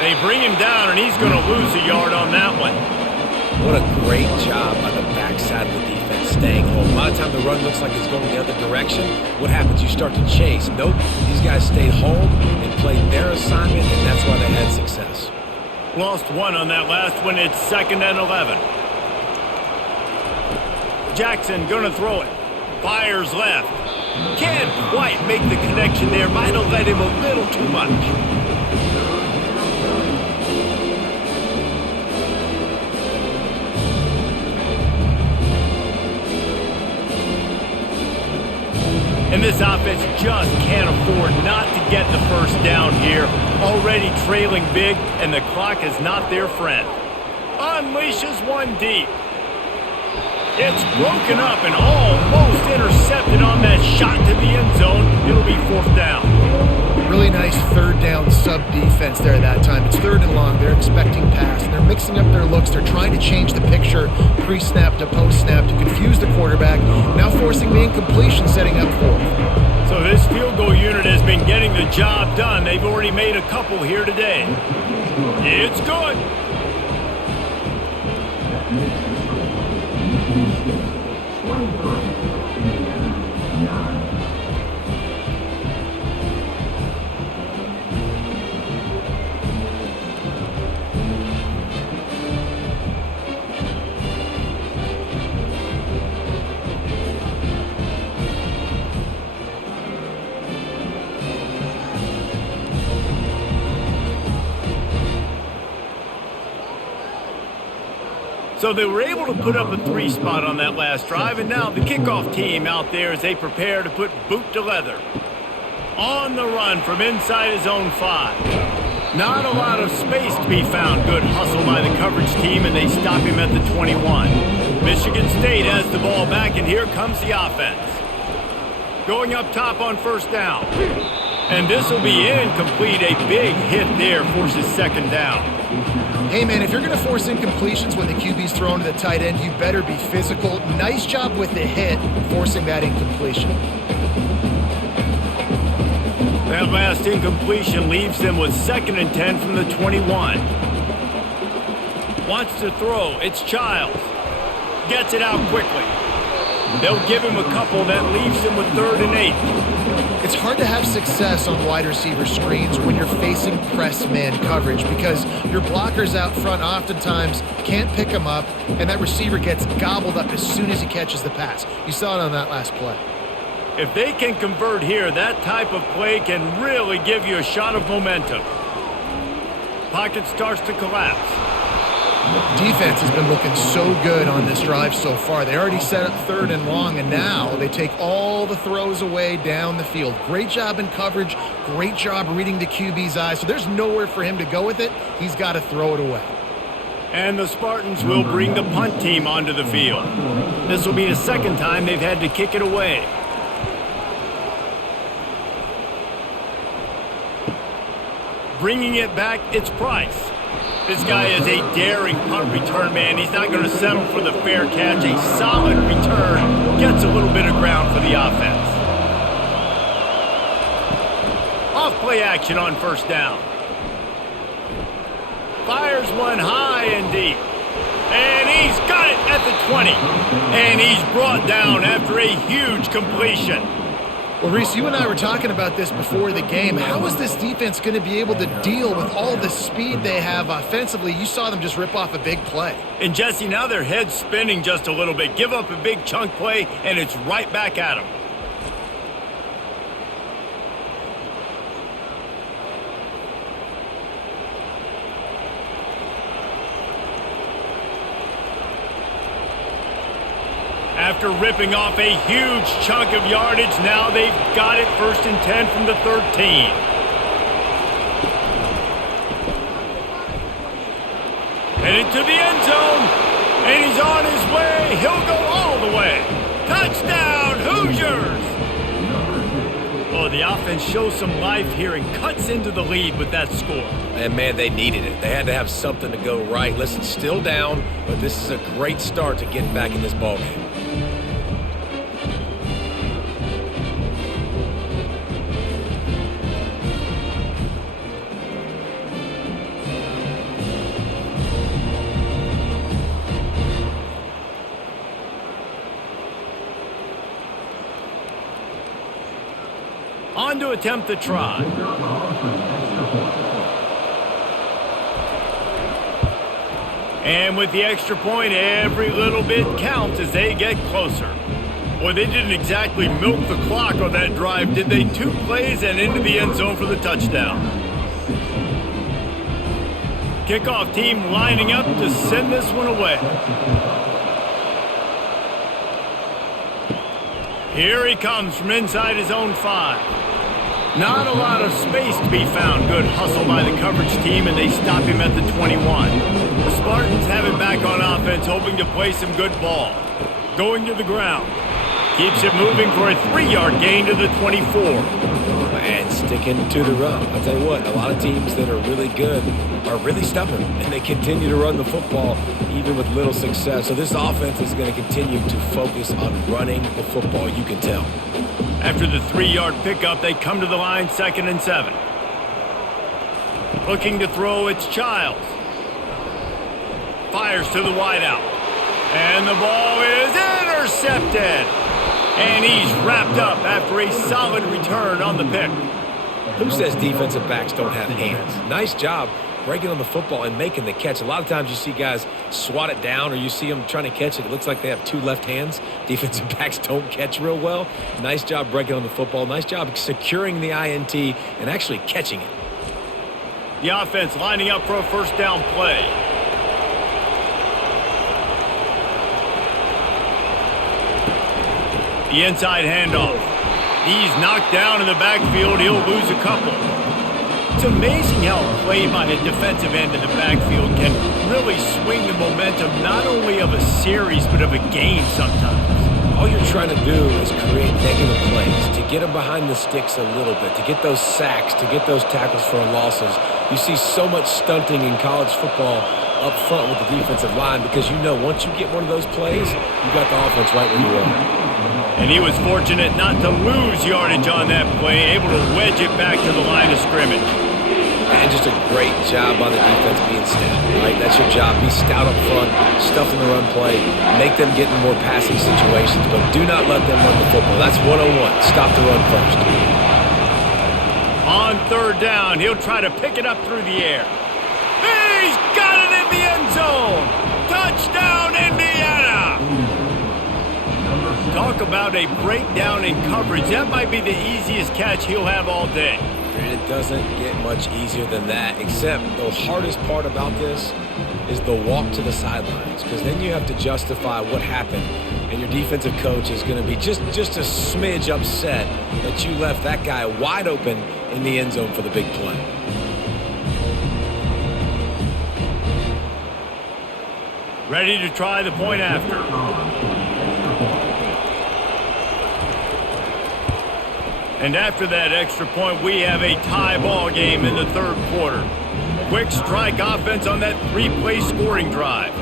They bring him down, and he's going to lose a yard on that one. What a great job by the backside of the defense staying home. A lot of time the run looks like it's going the other direction. What happens? You start to chase. Nope. These guys stayed home and played their assignment, and that's why they had success. Lost one on that last one. It's 2nd and 11. Jackson gonna throw it. Fires left. Can't quite make the connection there. Might have led him a little too much. And this offense just can't afford not to get the first down here. Already trailing big, and the clock is not their friend. Unleashes one deep. It's broken up and almost intercepted on that shot to the end zone. It'll be 4th down. Really nice 3rd down sub-defense there that time. It's 3rd and long. They're expecting pass, and they're mixing up their looks. They're trying to change the picture pre-snap to post-snap to confuse the quarterback, now forcing the incompletion, setting up 4th. So this field goal unit has been getting the job done. They've already made a couple here today. It's good. So they were able to put up a 3 spot on that last drive, and now the kickoff team out there as they prepare to put boot to leather. On the run from inside his own 5. Not a lot of space to be found. Good hustle by the coverage team, and they stop him at the 21. Michigan State has the ball back, and here comes the offense. Going up top on first down. And this will be incomplete. A big hit there forces second down. Hey, man, if you're going to force incompletions when the QB's thrown to the tight end, you better be physical. Nice job with the hit, forcing that incompletion. That last incompletion leaves them with 2nd and 10 from the 21. Wants to throw. It's Childs. Gets it out quickly. They'll give him a couple. That leaves him with 3rd and 8. It's hard to have success on wide receiver screens when you're facing press man coverage because your blockers out front oftentimes can't pick him up, and that receiver gets gobbled up as soon as he catches the pass. You saw it on that last play. If they can convert here, that type of play can really give you a shot of momentum. Pocket starts to collapse. Defense has been looking so good on this drive so far. They already set up 3rd and long, and now they take all the throws away down the field. Great job in coverage. Great job reading the QB's eyes. So there's nowhere for him to go with it. He's got to throw it away. And the Spartans will bring the punt team onto the field. This will be the 2nd time they've had to kick it away. Bringing it back, it's Price. This guy is a daring punt return man. He's not going to settle for the fair catch. A solid return gets a little bit of ground for the offense. Off play action on first down. Fires one high and deep. And he's got it at the 20. And he's brought down after a huge completion. Well, Reese, you and I were talking about this before the game. How is this defense going to be able to deal with all the speed they have offensively? You saw them just rip off a big play. And, Jesse, now their head's spinning just a little bit. Give up a big chunk play, and it's right back at them. After ripping off a huge chunk of yardage, now they've got it 1st and 10 from the 13. Headed to the end zone, and he's on his way. He'll go all the way. Touchdown, Hoosiers! Oh, the offense shows some life here and cuts into the lead with that score. And, man, they needed it. They had to have something to go right. Listen, still down, but this is a great start to getting back in this ballgame. On to attempt the try. And with the extra point, every little bit counts as they get closer. Boy, they didn't exactly milk the clock on that drive, did they? 2 plays and into the end zone for the touchdown. Kickoff team lining up to send this one away. Here he comes from inside his own 5. Not a lot of space to be found. Good hustle by the coverage team, and they stop him at the 21. The Spartans have it back on offense, hoping to play some good ball. Going to the ground. Keeps it moving for a 3-yard gain to the 24. And sticking to the run. I'll tell you what, a lot of teams that are really good are really stubborn, and they continue to run the football even with little success. So this offense is going to continue to focus on running the football, you can tell. After the 3-yard pickup, they come to the line 2nd and 7. Looking to throw, it's Childs. Fires to the wideout. And the ball is intercepted. And he's wrapped up after a solid return on the pick. Who says defensive backs don't have hands? Nice job breaking on the football and making the catch. A lot of times you see guys swat it down or you see them trying to catch it. It looks like they have 2 left hands. Defensive backs don't catch real well. Nice job breaking on the football. Nice job securing the INT and actually catching it. The offense lining up for a first down play. The inside handoff. He's knocked down in the backfield. He'll lose a couple. It's amazing how a play by a defensive end in the backfield can really swing the momentum not only of a series but of a game sometimes. All you're trying to do is create negative plays, to get them behind the sticks a little bit, to get those sacks, to get those tackles for losses. You see so much stunting in college football up front with the defensive line because you know once you get one of those plays, you got the offense right where you want. And he was fortunate not to lose yardage on that play, able to wedge it back to the line of scrimmage. And just a great job by the defense being stout, right? That's your job. Be stout up front, stuff in the run play, make them get in more passing situations, but do not let them run the football. That's 101. Stop the run first. On third down, he'll try to pick it up through the air. He's got it in the end zone. Touchdown, Indiana! Talk about a breakdown in coverage. That might be the easiest catch he'll have all day. And it doesn't get much easier than that, except the hardest part about this is the walk to the sidelines, because then you have to justify what happened, and your defensive coach is going to be just a smidge upset that you left that guy wide open in the end zone for the big play. Ready to try the point after. And after that extra point, we have a tie ball game in the third quarter. Quick strike offense on that three-play scoring drive.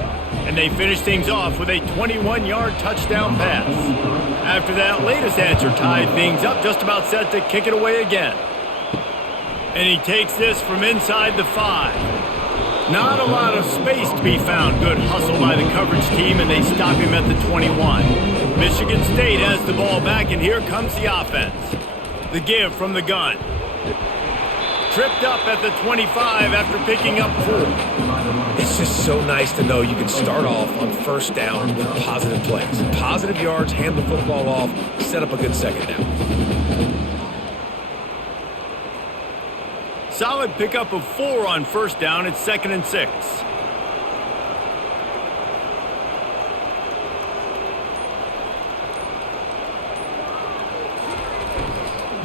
And they finish things off with a 21-yard touchdown pass. After that latest answer tied things up, just about set to kick it away again. And he takes this from inside the 5. Not a lot of space to be found. Good hustle by the coverage team, and they stop him at the 21. Michigan State has the ball back, and here comes the offense. The give from the gun. Tripped up at the 25 after picking up 4. It's just so nice to know you can start off on first down with positive plays. Positive yards, hand the football off, set up a good second down. Solid pickup of 4 on first down. It's 2nd and 6.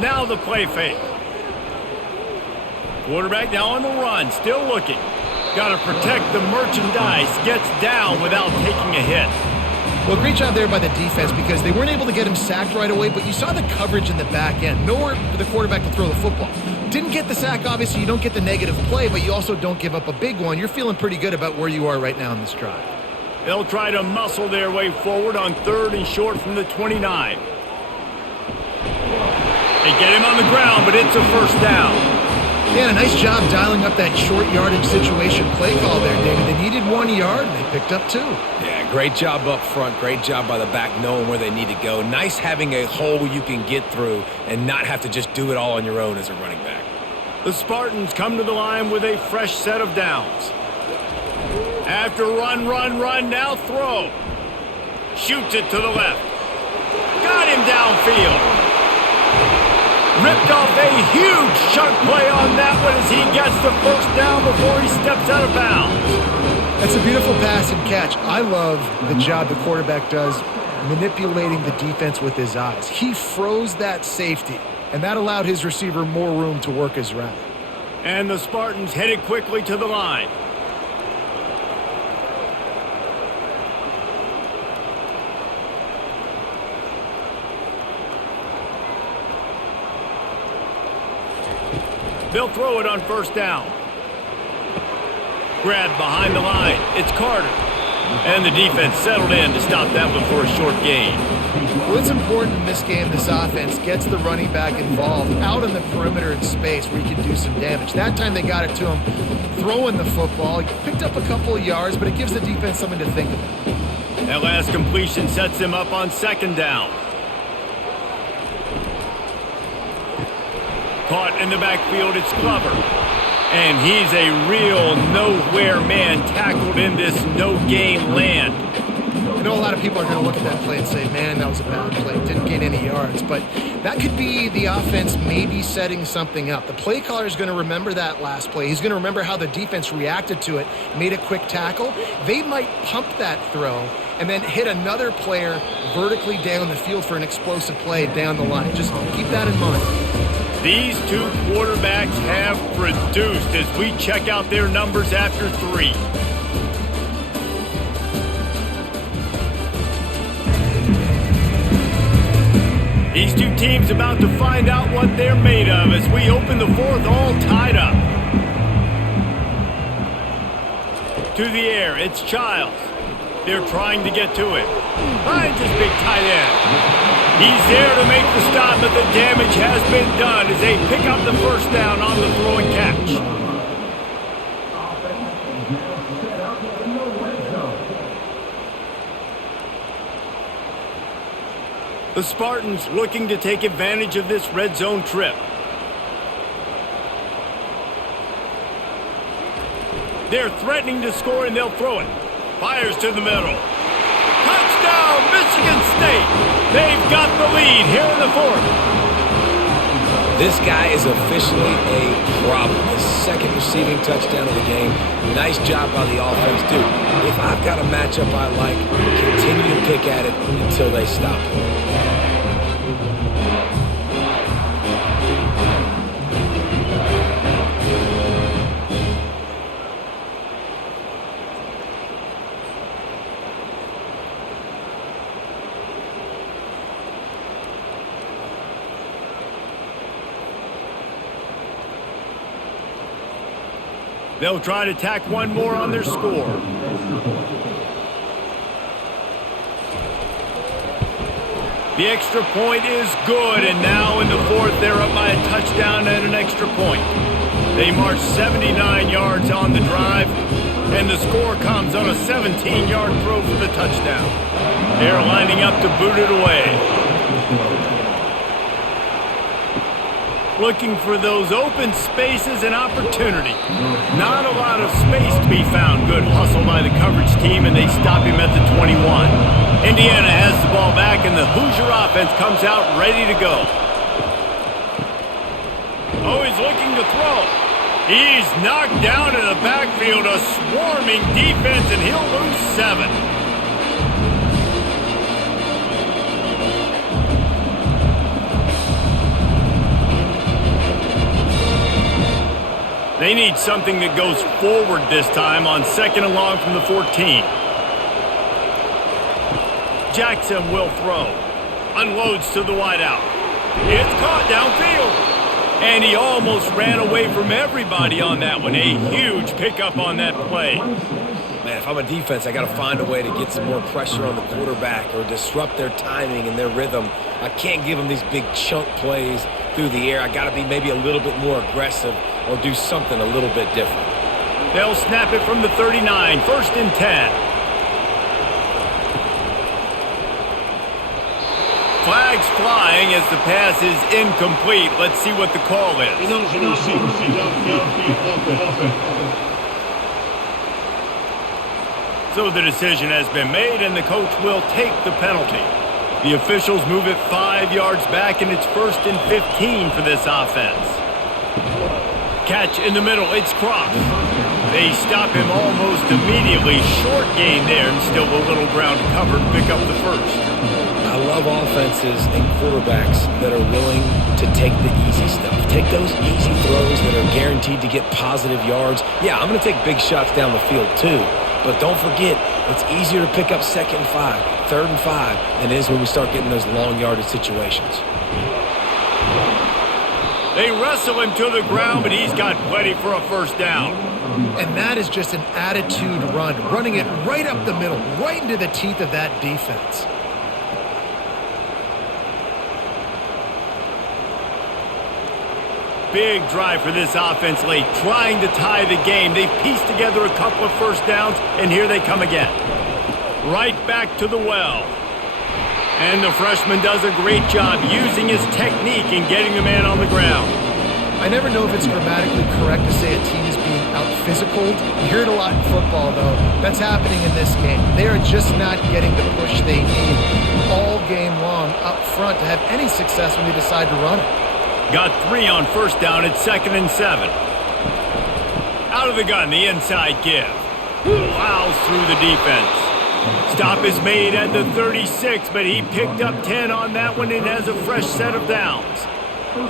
Now the play fake. Quarterback now on the run, still looking. Got to protect the merchandise. Gets down without taking a hit. Well, great job there by the defense because they weren't able to get him sacked right away, but you saw the coverage in the back end. Nowhere for the quarterback to throw the football. Didn't get the sack, obviously. You don't get the negative play, but you also don't give up a big one. You're feeling pretty good about where you are right now in this drive. They'll try to muscle their way forward on 3rd and short from the 29. They get him on the ground, but it's a first down. Yeah, a nice job dialing up that short yardage situation play call there, David. They needed 1 yard, and they picked up 2. Yeah, great job up front. Great job by the back knowing where they need to go. Nice having a hole you can get through and not have to just do it all on your own as a running back. The Spartans come to the line with a fresh set of downs. After run, now throw. Shoots it to the left. Got him downfield. Ripped off a huge chunk play on that one as he gets the first down before he steps out of bounds. That's a beautiful pass and catch. I love the job the quarterback does manipulating the defense with his eyes. He froze that safety, and that allowed his receiver more room to work his route. And the Spartans headed quickly to the line. They'll throw it on first down. Grabbed behind the line. It's Carter. And the defense settled in to stop that one for a short gain. Well, it's important in this game this offense gets the running back involved out on the perimeter in space where he can do some damage. That time they got it to him throwing the football. He picked up a couple of yards, but it gives the defense something to think about. That last completion sets him up on second down. Caught in the backfield, it's Glover. And he's a real nowhere man tackled in this no-gain land. I know a lot of people are going to look at that play and say, man, that was a bad play. Didn't gain any yards. But that could be the offense maybe setting something up. The play caller is going to remember that last play. He's going to remember how the defense reacted to it, made a quick tackle. They might pump that throw and then hit another player vertically down the field for an explosive play down the line. Just keep that in mind. These two quarterbacks have produced as we check out their numbers after 3. These two teams about to find out what they're made of as we open the 4th all tied up. To the air, it's Childs. They're trying to get to it. Finds his big tight end. He's there to make the stop, but the damage has been done as they pick up the first down on the throw and catch. The Spartans looking to take advantage of this red zone trip. They're threatening to score and they'll throw it. Fires to the middle. Touchdown, Michigan State. They've got the lead here in the 4th. This guy is officially a problem. His 2nd receiving touchdown of the game. Nice job by the offense, dude. If I've got a matchup I like, continue to pick at it until they stop it. They'll try to tack one more on their score. The extra point is good, and now in the 4th, they're up by a touchdown and an extra point. They march 79 yards on the drive, and the score comes on a 17-yard throw for the touchdown. They're lining up to boot it away. Looking for those open spaces and opportunity. Not a lot of space to be found. Good hustle by the coverage team, and they stop him at the 21. Indiana has the ball back, and the Hoosier offense comes out ready to go. Oh, he's looking to throw. He's knocked down in the backfield. A swarming defense, and he'll lose 7. They need something that goes forward this time on 2nd and long from the 14. Jackson will throw. Unloads to the wideout. It's caught downfield. And he almost ran away from everybody on that one. A huge pickup on that play. Man, if I'm a defense, I got to find a way to get some more pressure on the quarterback or disrupt their timing and their rhythm. I can't give them these big chunk plays through the air. I got to be maybe a little bit more aggressive or do something a little bit different. They'll snap it from the 39, 1st and 10. Flags flying as the pass is incomplete. Let's see what the call is. So the decision has been made, and the coach will take the penalty. The officials move it 5 yards back, and it's 1st and 15 for this offense. Catch in the middle, it's Cross. They stop him almost immediately. Short gain there, and still a little ground covered to pick up the 1st. I love offenses and quarterbacks that are willing to take the easy stuff. Take those easy throws that are guaranteed to get positive yards. Yeah, I'm going to take big shots down the field too. But don't forget, it's easier to pick up 2nd and 5, 3rd and 5 than it is when we start getting those long yardage situations. They wrestle him to the ground, but he's got plenty for a 1st down. And that is just an attitude run, running it right up the middle, right into the teeth of that defense. Big drive for this offense late, trying to tie the game. They've pieced together a couple of 1st downs, and here they come again. Right back to the well. And the freshman does a great job using his technique and getting the man on the ground. I never know if it's grammatically correct to say a team is being out-physicaled. You hear it a lot in football, though. That's happening in this game. They are just not getting the push they need all game long up front to have any success when they decide to run it. Got 3 on 1st down at 2nd and 7. Out of the gun, the inside give. Plows through the defense. Stop is made at the 36, but he picked up 10 on that one and has a fresh set of downs.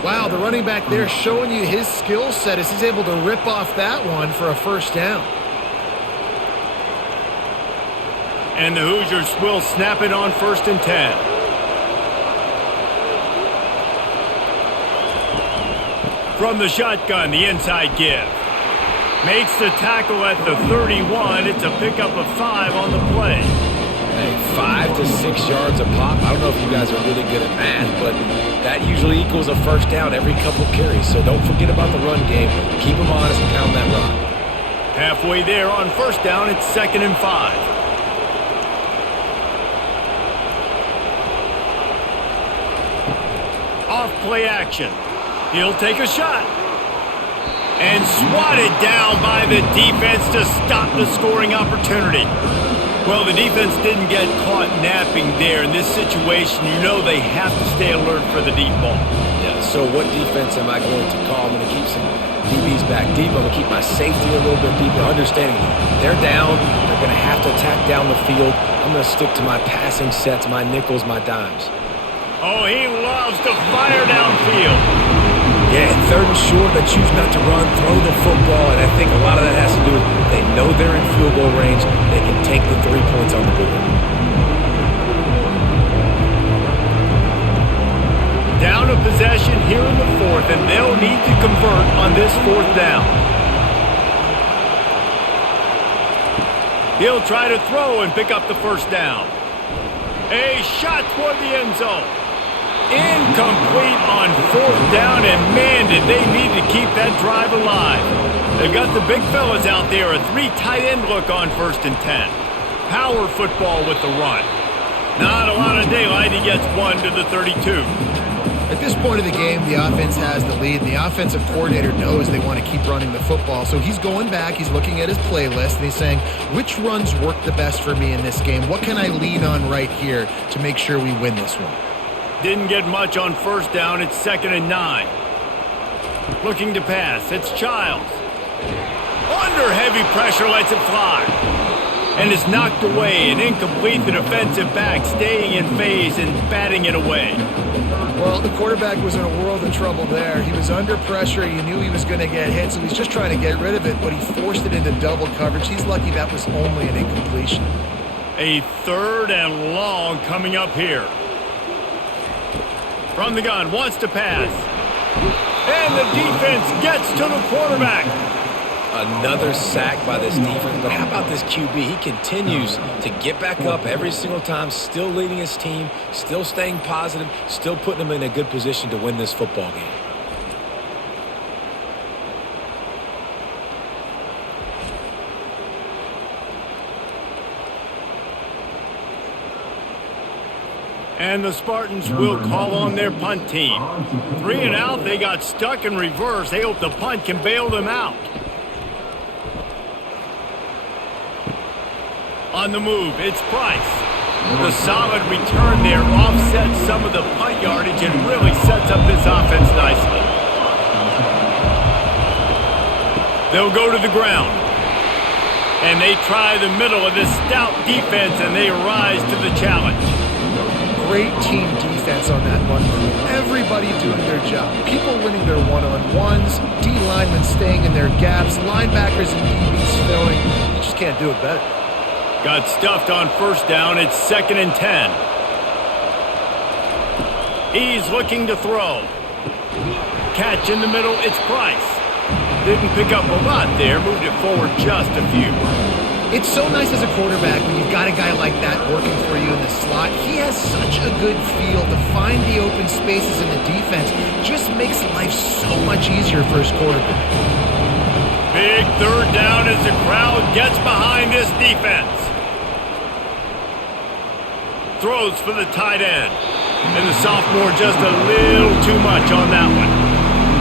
Wow, the running back there showing you his skill set as he's able to rip off that one for a first down. And the Hoosiers will snap it on 1st and 10. From the shotgun, the inside give. Makes the tackle at the 31. It's a pickup of 5 on the play. Hey, 5 to 6 yards a pop. I don't know if you guys are really good at math, but that usually equals a first down every couple carries. So don't forget about the run game. Keep them honest and pound that rock. Halfway there on 1st down, it's 2nd and 5. Off play action. He'll take a shot. And swatted down by the defense to stop the scoring opportunity. Well, the defense didn't get caught napping there. In this situation, you know they have to stay alert for the deep ball. Yeah, so what defense am I going to call? I'm going to keep some DBs back deep. I'm going to keep my safety a little bit deeper, understanding they're down. They're going to have to attack down the field. I'm going to stick to my passing sets, my nickels, my dimes. Oh, he loves to fire downfield. Yeah, 3rd and short, they choose not to run, throw the football, and I think a lot of that has to do with they know they're in field goal range. They can take the 3 points on the board. Down a possession here in the 4th, and they'll need to convert on this 4th down. He'll try to throw and pick up the 1st down. A shot toward the end zone. Incomplete on 4th down, and man, did they need to keep that drive alive. They've got the big fellas out there, a 3 tight end look on 1st and 10. Power football with the run. Not a lot of daylight, he gets 1 to the 32. At this point of the game, the offense has the lead. The offensive coordinator knows they want to keep running the football, so he's going back, he's looking at his playlist, and he's saying, which runs work the best for me in this game? What can I lean on right here to make sure we win this one? Didn't get much on 1st down. It's 2nd and 9. Looking to pass. It's Childs. Under heavy pressure, lets it fly. And is knocked away and incomplete. The defensive back staying in phase and batting it away. Well, the quarterback was in a world of trouble there. He was under pressure. He knew he was going to get hit, so he's just trying to get rid of it, but he forced it into double coverage. He's lucky that was only an incompletion. A 3rd and long coming up here. From the gun, wants to pass. And the defense gets to the quarterback. Another sack by this defense, but how about this QB? He continues to get back up every single time, still leading his team, still staying positive, still putting them in a good position to win this football game. And the Spartans will call on their punt team. 3 and out, they got stuck in reverse. They hope the punt can bail them out. On the move, it's Price. The solid return there offsets some of the punt yardage and really sets up this offense nicely. They'll go to the ground. And they try the middle of this stout defense, and they rise to the challenge. Great team defense on that run. Everybody doing their job. People winning their one-on-ones, D-linemen staying in their gaps, linebackers and DBs filling. You just can't do it better. Got stuffed on 1st down. It's 2nd and 10. He's looking to throw. Catch in the middle. It's Price. Didn't pick up a lot there. Moved it forward just a few. It's so nice as a quarterback when you've got a guy like that working for you in the slot. He has such a good feel to find the open spaces in the defense. Just makes life so much easier for his quarterback. Big 3rd down as the crowd gets behind this defense. Throws for the tight end. And the sophomore just a little too much on that one.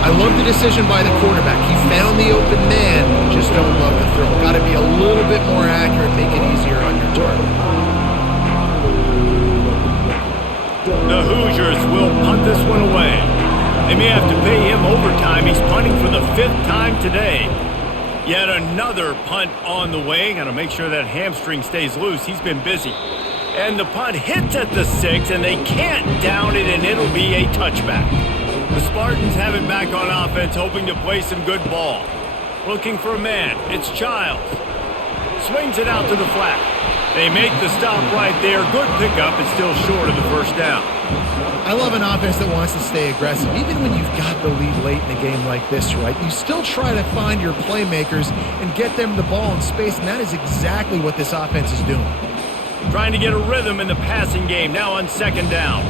I love the decision by the quarterback. He found the open man, just don't love the throw. Got to be a little bit more accurate, make it easier on your target. The Hoosiers will punt this one away. They may have to pay him overtime. He's punting for the 5th time today. Yet another punt on the way. Got to make sure that hamstring stays loose. He's been busy. And the punt hits at the 6, and they can't down it, and it'll be a touchback. The Spartans have it back on offense, hoping to play some good ball. Looking for a man. It's Childs. Swings it out to the flat. They make the stop right there. Good pickup. It's still short of the first down. I love an offense that wants to stay aggressive. Even when you've got the lead late in a game like this, right, you still try to find your playmakers and get them the ball in space, and that is exactly what this offense is doing. Trying to get a rhythm in the passing game, now on second down.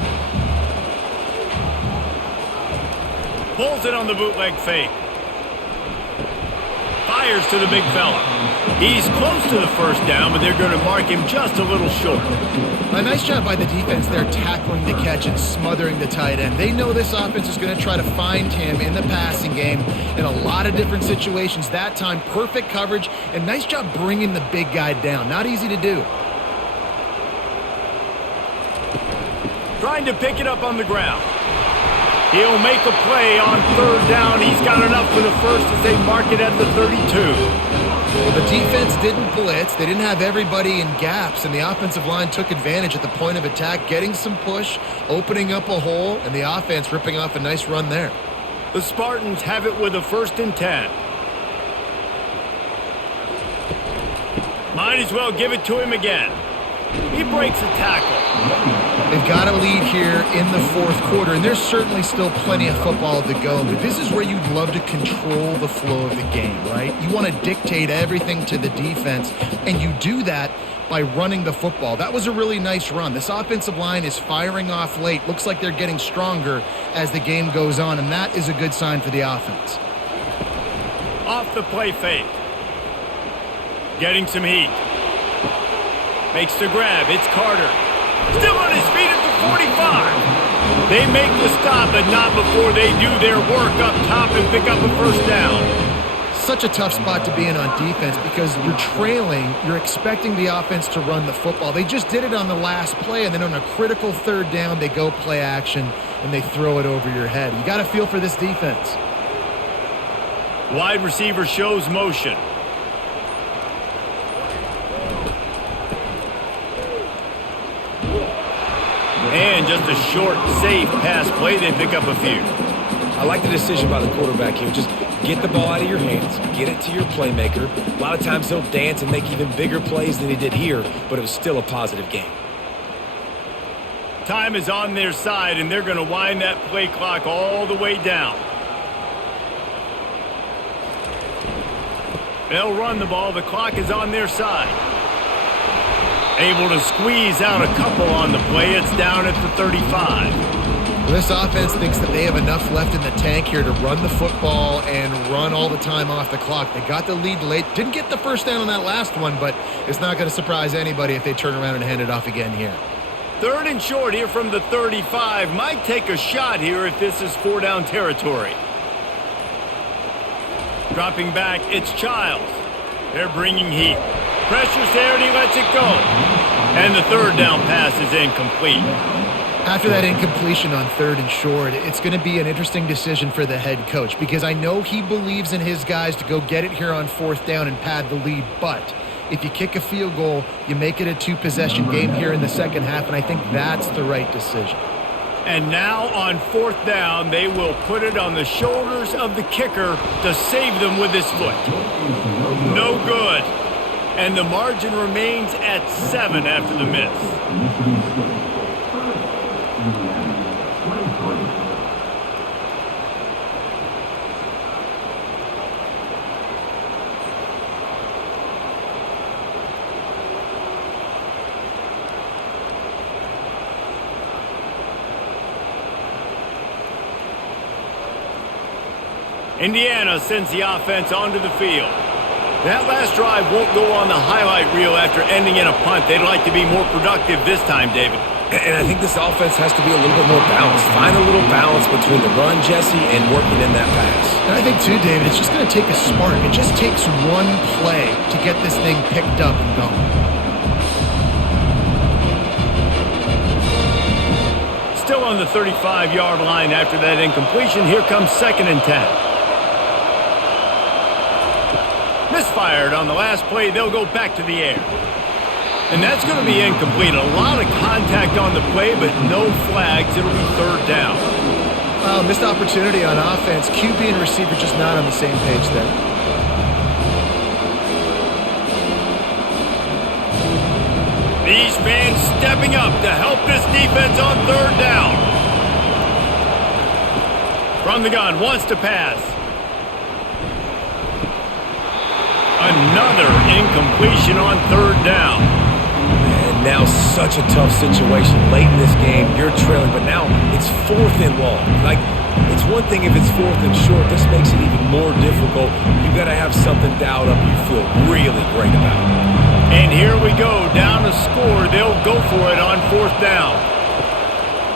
Pulls it on the bootleg fake. Fires to the big fella. He's close to the first down, but they're going to mark him just a little short. A nice job by the defense there, tackling the catch and smothering the tight end. They know this offense is going to try to find him in the passing game in a lot of different situations. That time, perfect coverage, and nice job bringing the big guy down. Not easy to do. Trying to pick it up on the ground. He'll make a play on third down. He's got enough for the first as they mark it at the 32. Well, the defense didn't blitz. They didn't have everybody in gaps, and the offensive line took advantage at the point of attack, getting some push, opening up a hole, and the offense ripping off a nice run there. The Spartans have it with a 1st and 10. Might as well give it to him again. He breaks a tackle. They've got a lead here in the 4th quarter, and there's certainly still plenty of football to go, but this is where you'd love to control the flow of the game, right? You want to dictate everything to the defense, and you do that by running the football. That was a really nice run. This offensive line is firing off late. Looks like they're getting stronger as the game goes on, and that is a good sign for the offense. Off the play fake. Getting some heat. Makes the grab. It's Carter. Still on his feet at the 45. They make the stop, but not before they do their work up top and pick up a first down. Such a tough spot to be in on defense because you're trailing. You're expecting the offense to run the football. They just did it on the last play, and then on a critical third down, they go play action, and they throw it over your head. You got to feel for this defense. Wide receiver shows motion. And just a short, safe pass play. They pick up a few. I like the decision by the quarterback here. Just get the ball out of your hands, get it to your playmaker. A lot of times he'll dance and make even bigger plays than he did here, but it was still a positive game. Time is on their side, and they're going to wind that play clock all the way down. They'll run the ball. The clock is on their side. Able to squeeze out a couple on the play. It's down at the 35. This offense thinks that they have enough left in the tank here to run the football and run all the time off the clock. They got the lead late. Didn't get the first down on that last one, but it's not going to surprise anybody if they turn around and hand it off again here. 3rd and short here from the 35. Might take a shot here if this is 4-down territory. Dropping back, it's Childs. They're bringing heat. Pressure's there, and he lets it go. And the 3rd down pass is incomplete. After that incompletion on 3rd and short, it's going to be an interesting decision for the head coach because I know he believes in his guys to go get it here on 4th down and pad the lead, but if you kick a field goal, you make it a 2-possession game here in the second half, and I think that's the right decision. And now on 4th down, they will put it on the shoulders of the kicker to save them with his foot. No good. And the margin remains at 7 after the miss. Indiana sends the offense onto the field. That last drive won't go on the highlight reel after ending in a punt. They'd like to be more productive this time, David. And I think this offense has to be a little bit more balanced. Find a little balance between the run, Jesse, and working in that pass. And I think, too, David, it's just going to take a spark. It just takes one play to get this thing picked up and going. Still on the 35-yard line after that incompletion. Here comes 2nd and 10. Misfired on the last play. They'll go back to the air. And that's going to be incomplete. A lot of contact on the play, but no flags. It'll be third down. Missed opportunity on offense. QB and receiver just not on the same page there. These fans stepping up to help this defense on third down. From the gun, wants to pass. Another incompletion on third down. And now such a tough situation. Late in this game, you're trailing, but now it's 4th and long. Like, it's one thing if it's 4th and short. This makes it even more difficult. You got to have something dialed up you feel really great about. And here we go, down a score. They'll go for it on 4th down.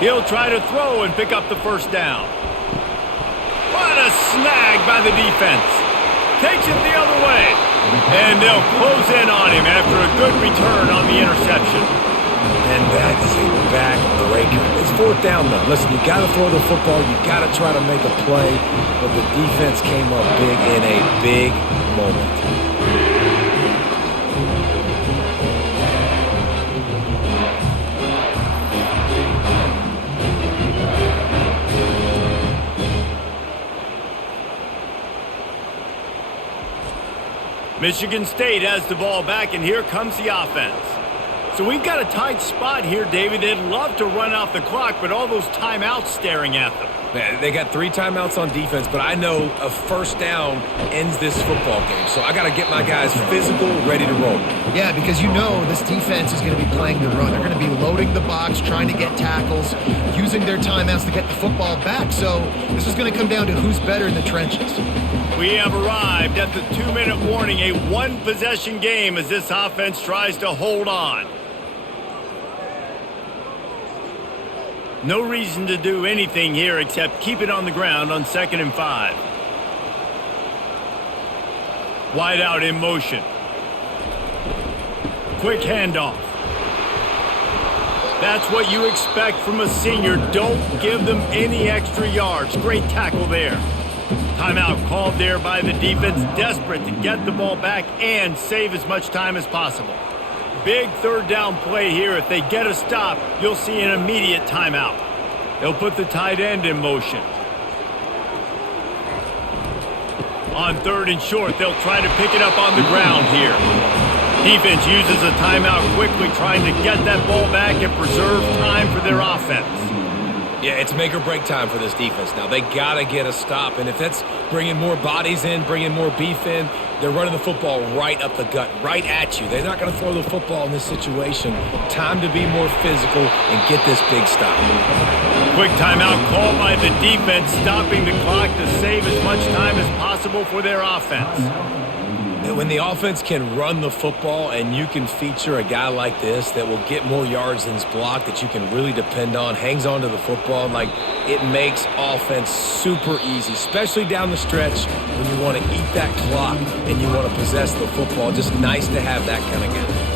He'll try to throw and pick up the first down. What a snag by the defense. Takes it the other way. And they'll close in on him after a good return on the interception. And that is a backbreaker. It's 4th down, though. Listen, you got to throw the football. You got to try to make a play. But the defense came up big in a big moment. Michigan State has the ball back, and here comes the offense. So we've got a tight spot here, David. They'd love to run out the clock, but all those timeouts staring at them. Man, they got 3 timeouts on defense, but I know a first down ends this football game. So I got to get my guys physical, ready to roll. Yeah, because you know this defense is going to be playing the run. They're going to be loading the box, trying to get tackles, using their timeouts to get the football back. So this is going to come down to who's better in the trenches. We have arrived at the 2-minute warning, a one-possession game as this offense tries to hold on. No reason to do anything here except keep it on the ground on 2nd and 5. Wide out in motion. Quick handoff. That's what you expect from a senior. Don't give them any extra yards. Great tackle there. Timeout called there by the defense, desperate to get the ball back and save as much time as possible. Big third down play here. If they get a stop, you'll see an immediate timeout. They'll put the tight end in motion. On 3rd and short, they'll try to pick it up on the ground here. Defense uses a timeout quickly, trying to get that ball back and preserve time for their offense. Yeah, it's make or break time for this defense now. They got to get a stop, and if that's bringing more bodies in, bringing more beef in, they're running the football right up the gut, right at you. They're not going to throw the football in this situation. Time to be more physical and get this big stop. Quick timeout called by the defense, stopping the clock to save as much time as possible for their offense. When the offense can run the football and you can feature a guy like this that will get more yards than his block, that you can really depend on, hangs on to the football, like, it makes offense super easy, especially down the stretch when you want to eat that clock and you want to possess the football. Just nice to have that kind of guy.